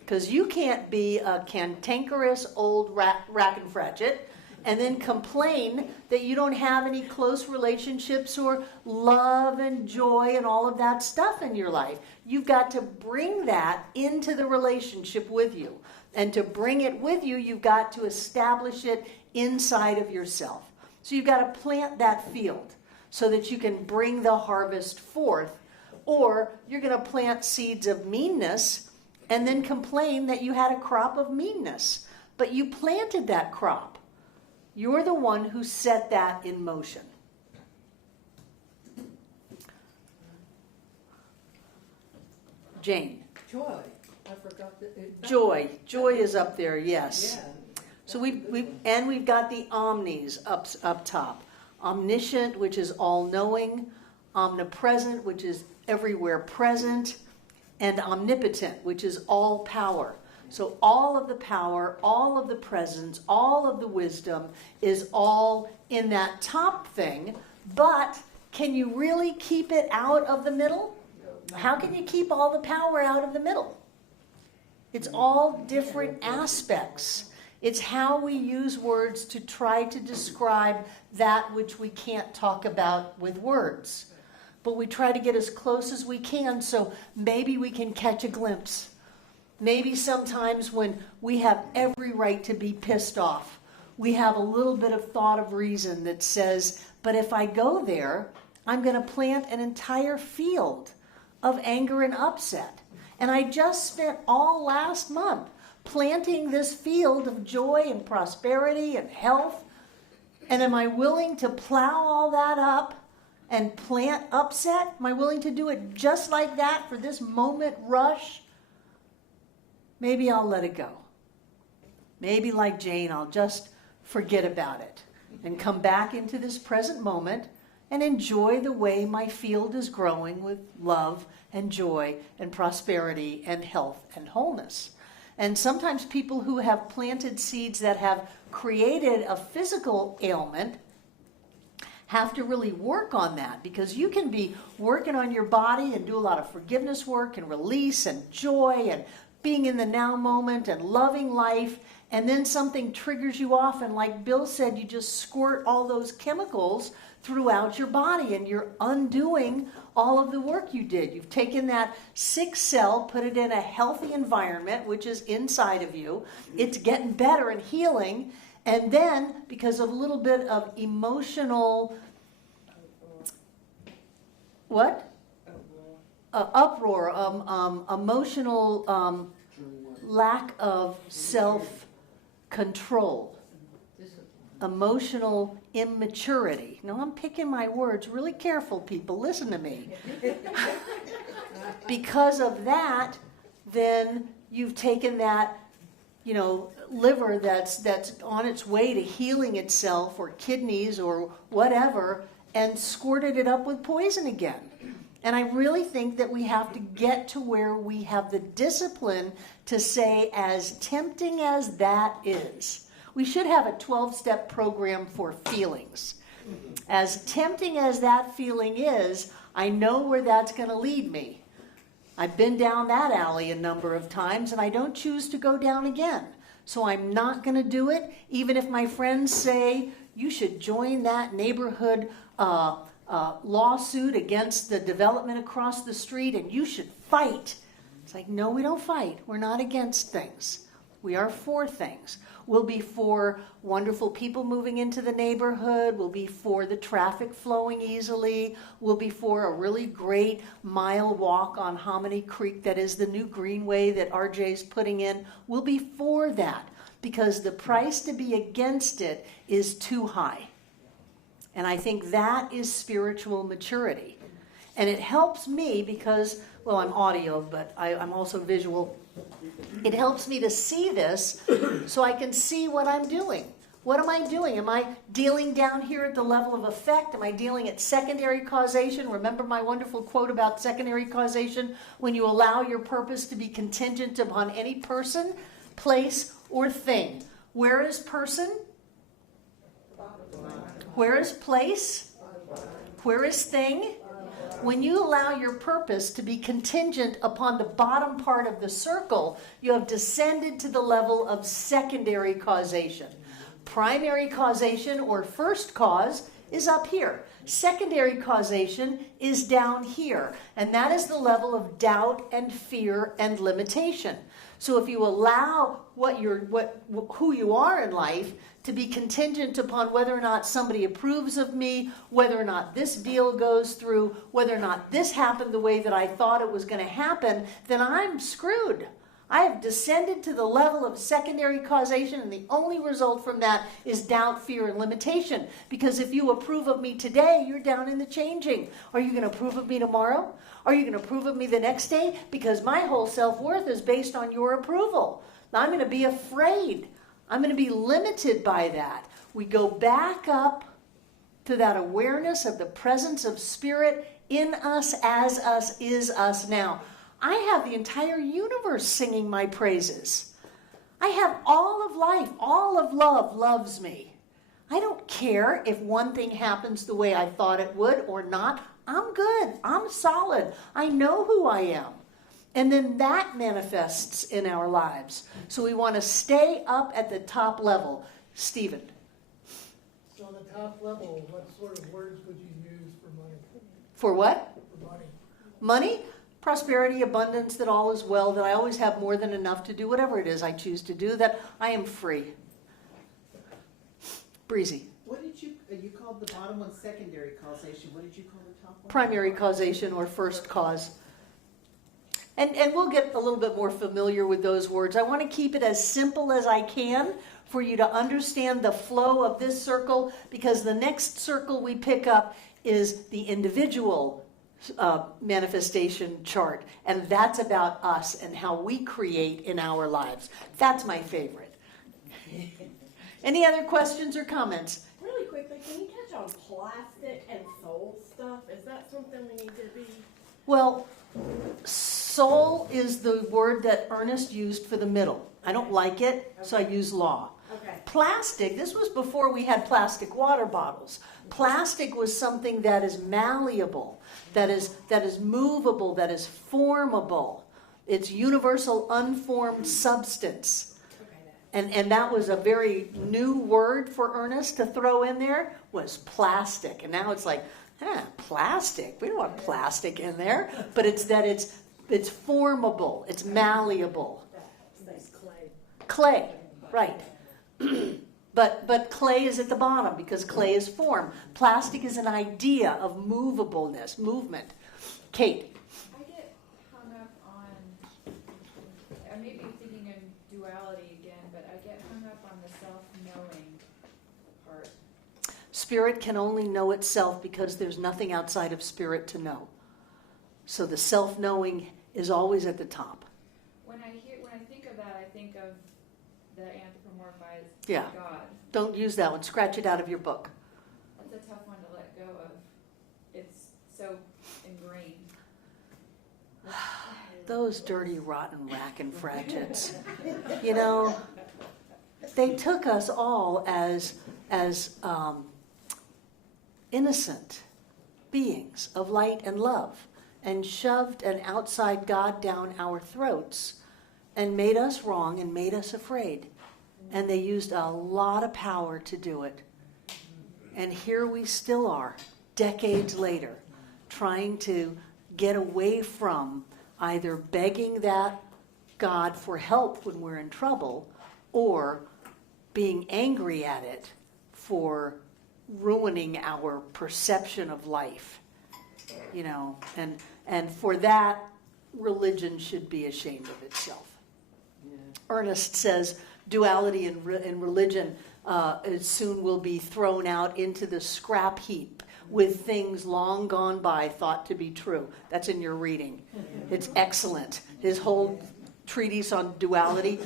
Because you can't be a cantankerous old rack and fretchet and then complain that you don't have any close relationships or love and joy and all of that stuff in your life. You've got to bring that into the relationship with you. And to bring it with you, you've got to establish it inside of yourself. So you've got to plant that field so that you can bring the harvest forth. Or you're going to plant seeds of meanness and then complain that you had a crop of meanness. But you planted that crop. You're the one who set that in motion. Jane. Joy. I forgot that. Joy. Joy is up there, yes. Yeah. So we've got the omnis up top. Omniscient, which is all-knowing. Omnipresent, which is everywhere present. And omnipotent, which is all power. So all of the power, all of the presence, all of the wisdom is all in that top thing. But can you really keep it out of the middle? How can you keep all the power out of the middle? It's all different aspects. It's how we use words to try to describe that which we can't talk about with words. But we try to get as close as we can so maybe we can catch a glimpse. Maybe sometimes when we have every right to be pissed off, we have a little bit of thought of reason that says, but if I go there, I'm going to plant an entire field of anger and upset. And I just spent all last month planting this field of joy and prosperity and health. And am I willing to plow all that up and plant upset? Am I willing to do it just like that for this moment rush? Maybe I'll let it go. Maybe like Jane, I'll just forget about it and come back into this present moment and enjoy the way my field is growing with love and joy and prosperity and health and wholeness. And sometimes people who have planted seeds that have created a physical ailment have to really work on that, because you can be working on your body and do a lot of forgiveness work and release and joy and being in the now moment and loving life, and then something triggers you off, and like Bill said, you just squirt all those chemicals throughout your body and you're undoing all of the work you did. You've taken that sick cell, put it in a healthy environment, which is inside of you. It's getting better and healing, and then because of a little bit of emotional uproar, emotional lack of self-control, emotional immaturity. Now, I'm picking my words really careful, people. Listen to me. Because of that, then you've taken that, liver that's on its way to healing itself, or kidneys or whatever, and squirted it up with poison again. And I really think that we have to get to where we have the discipline to say, as tempting as that is, we should have a 12-step program for feelings. As tempting as that feeling is, I know where that's going to lead me. I've been down that alley a number of times, and I don't choose to go down again. So I'm not going to do it, even if my friends say, you should join that neighborhood lawsuit against the development across the street, and you should fight. It's like, no, we don't fight. We're not against things. We are for things. We'll be for wonderful people moving into the neighborhood. We'll be for the traffic flowing easily. We'll be for a really great mile walk on Hominy Creek that is the new greenway that RJ's putting in. We'll be for that because the price to be against it is too high. And I think that is spiritual maturity. And it helps me because, well, I'm audio, but I'm also visual. It helps me to see this so I can see what I'm doing. What am I doing? Am I dealing down here at the level of effect? Am I dealing at secondary causation? Remember my wonderful quote about secondary causation? When you allow your purpose to be contingent upon any person, place, or thing. Where is person? Where is place? Where is thing? When you allow your purpose to be contingent upon the bottom part of the circle, you have descended to the level of secondary causation. Primary causation or first cause is up here. Secondary causation is down here. And that is the level of doubt and fear and limitation. So if you allow who you are in life to be contingent upon whether or not somebody approves of me, whether or not this deal goes through, whether or not this happened the way that I thought it was going to happen, then I'm screwed. I have descended to the level of secondary causation, and the only result from that is doubt, fear, and limitation. Because if you approve of me today, you're down in the changing. Are you going to approve of me tomorrow? Are you going to approve of me the next day? Because my whole self-worth is based on your approval. I'm going to be afraid. I'm going to be limited by that. We go back up to that awareness of the presence of Spirit in us, as us, is us now. I have the entire universe singing my praises. I have all of life, all of love loves me. I don't care if one thing happens the way I thought it would or not. I'm good. I'm solid. I know who I am. And then that manifests in our lives. So we want to stay up at the top level. Stephen. So on the top level, what sort of words would you use for money? For what? For money. Money? Prosperity, abundance, that all is well, that I always have more than enough to do whatever it is I choose to do, that I am free. Breezy. What did you called the bottom one secondary causation. What did you call the top one? Primary causation or first cause. And we'll get a little bit more familiar with those words. I want to keep it as simple as I can for you to understand the flow of this circle, because the next circle we pick up is the individual manifestation chart, and that's about us and how we create in our lives. That's my favorite. Any other questions or comments? Really quickly, can you touch on plastic and soul stuff? Is that something we need to be... Well, soul is the word that Ernest used for the middle. I don't like it, so I use law. Okay. Plastic, this was before we had plastic water bottles. Plastic was something that is malleable, that is movable, that is formable. It's universal unformed substance. And that was a very new word for Ernest to throw in there, was plastic. And now it's like, plastic. We don't want plastic in there. But it's that it's formable, it's malleable. Clay, right. But clay is at the bottom because clay is form. Plastic is an idea of movableness, movement. Kate. I get hung up on, I may be thinking in duality again, but I get hung up on the self-knowing part. Spirit can only know itself because there's nothing outside of spirit to know. So the self-knowing is always at the top. When I think of that, I think of the anthropomorphized Yeah. God. Don't use that one. Scratch it out of your book. That's a tough one to let go of. It's so ingrained. Those dirty, rotten rack and fragments. You know, they took us all as innocent beings of light and love. and shoved an outside God down our throats and made us wrong and made us afraid. And they used a lot of power to do it. And here we still are, decades later, trying to get away from either begging that God for help when we're in trouble or being angry at it for ruining our perception of life. You know, and for that, religion should be ashamed of itself. Yeah. Ernest says duality in religion soon will be thrown out into the scrap heap with things long gone by thought to be true. That's in your reading. It's excellent. His whole treatise on duality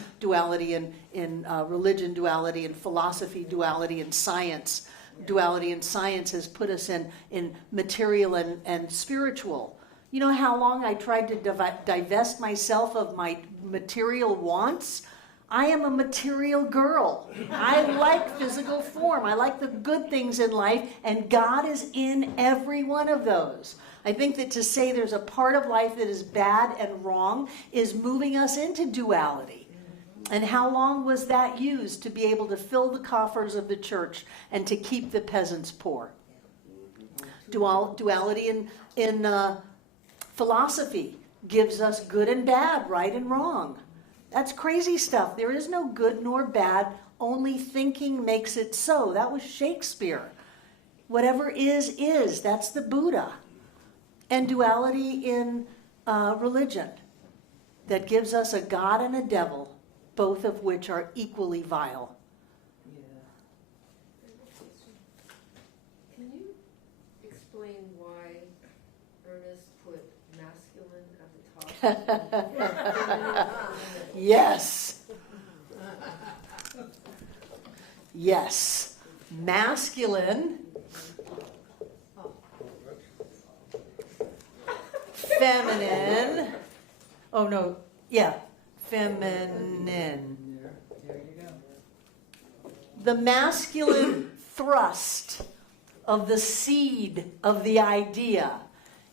in religion, duality in philosophy, duality in science. Duality in science has put us in material and spiritual. You know how long I tried to divest myself of my material wants? I am a material girl. I like physical form. I like the good things in life, and God is in every one of those. I think that to say there's a part of life that is bad and wrong is moving us into duality. And how long was that used to be able to fill the coffers of the church and to keep the peasants poor? Duality in philosophy gives us good and bad, right and wrong. That's crazy stuff. There is no good nor bad. Only thinking makes it so. That was Shakespeare. Whatever is. That's the Buddha. And duality in religion that gives us a God and a devil, both of which are equally vile. Can you explain why Ernest put masculine at the top? Yes. Yes. Masculine. Feminine. Oh no. Yeah. Feminine. There you go. The masculine thrust of the seed of the idea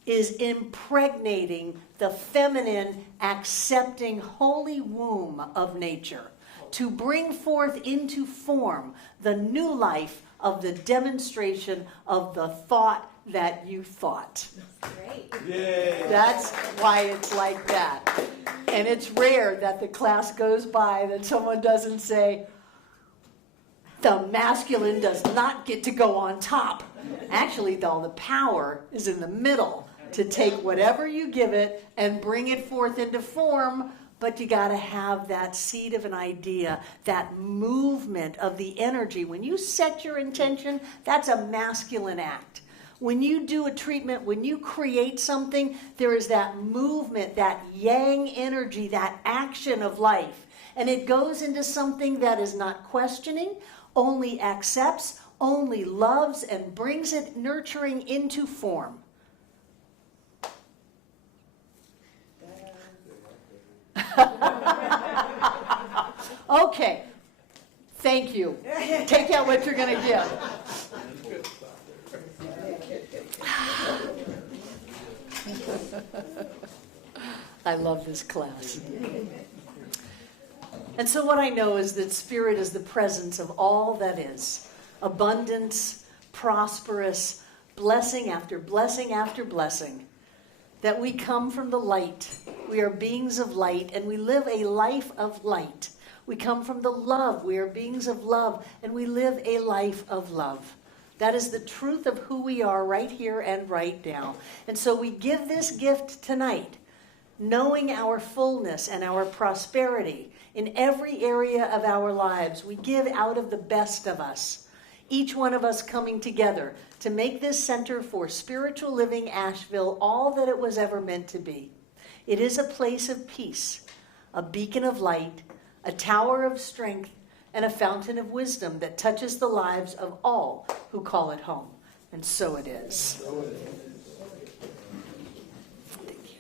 is impregnating the feminine, accepting holy womb of nature to bring forth into form the new life of the demonstration of the thought that you thought. Great. Yeah. That's why it's like that. And it's rare that the class goes by that someone doesn't say, the masculine does not get to go on top. Actually, though, the power is in the middle to take whatever you give it and bring it forth into form, but you got to have that seed of an idea, that movement of the energy. When you set your intention, that's a masculine act. When you do a treatment, when you create something, there is that movement, that yang energy, that action of life. And it goes into something that is not questioning, only accepts, only loves, and brings it nurturing into form. Okay. Thank you. Take out what you're going to give. I love this class. And so what I know is that spirit is the presence of all that is. Abundance, prosperous, blessing after blessing after blessing. That we come from the light. We are beings of light, and we live a life of light. We come from the love. We are beings of love, and we live a life of love. That is the truth of who we are right here and right now. And so we give this gift tonight, knowing our fullness and our prosperity in every area of our lives. We give out of the best of us, each one of us coming together to make this center for spiritual living Asheville all that it was ever meant to be. It is a place of peace, a beacon of light, a tower of strength, and a fountain of wisdom that touches the lives of all who call it home. And so it is. Thank you.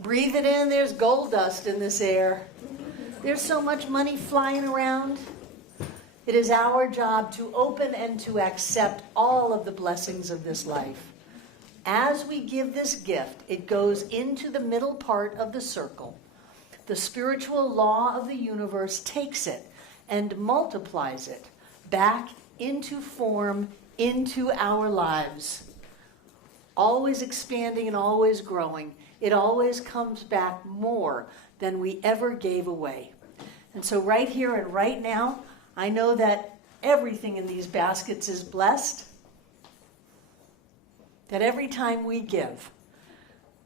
Breathe it in. There's gold dust in this air. There's so much money flying around. It is our job to open and to accept all of the blessings of this life. As we give this gift, it goes into the middle part of the circle. The spiritual law of the universe takes it and multiplies it back into form, into our lives. Always expanding and always growing. It always comes back more than we ever gave away. And so right here and right now, I know that everything in these baskets is blessed. That every time we give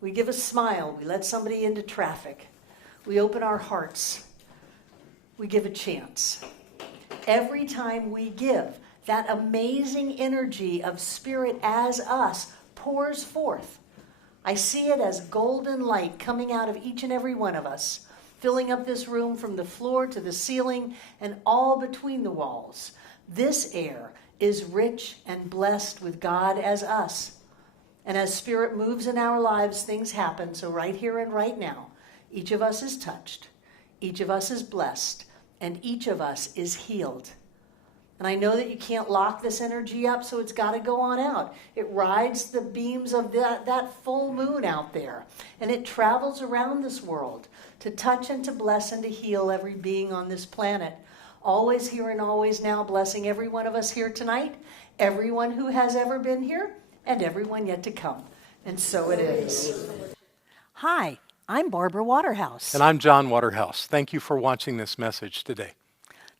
a smile, we let somebody into traffic, we open our hearts, we give a chance. Every time we give, that amazing energy of spirit as us pours forth. I see it as golden light coming out of each and every one of us, filling up this room from the floor to the ceiling and all between the walls. This air is rich and blessed with God as us. And as Spirit moves in our lives, things happen. So right here and right now, each of us is touched, each of us is blessed, and each of us is healed. And I know that you can't lock this energy up, so it's got to go on out. It rides the beams of that full moon out there, and it travels around this world to touch and to bless and to heal every being on this planet. Always here and always now, blessing every one of us here tonight, everyone who has ever been here, and everyone yet to come. And so it is. Hi, I'm Barbara Waterhouse. And I'm John Waterhouse. Thank you for watching this message today.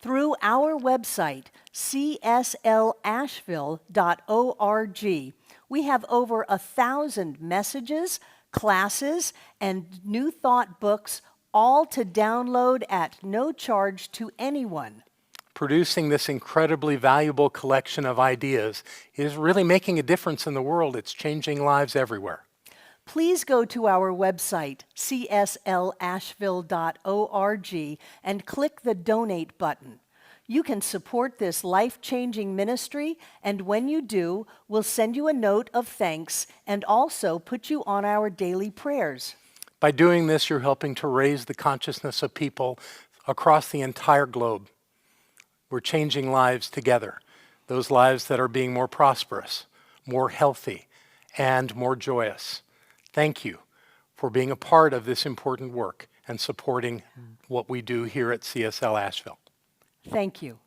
Through our website, cslasheville.org, we have over 1,000 messages, classes, and New Thought books, all to download at no charge to anyone. Producing this incredibly valuable collection of ideas is really making a difference in the world. It's changing lives everywhere. Please go to our website, cslasheville.org, and click the Donate button. You can support this life-changing ministry, and when you do, we'll send you a note of thanks and also put you on our daily prayers. By doing this, you're helping to raise the consciousness of people across the entire globe. We're changing lives together, those lives that are being more prosperous, more healthy, and more joyous. Thank you for being a part of this important work and supporting what we do here at CSL Asheville. Thank you.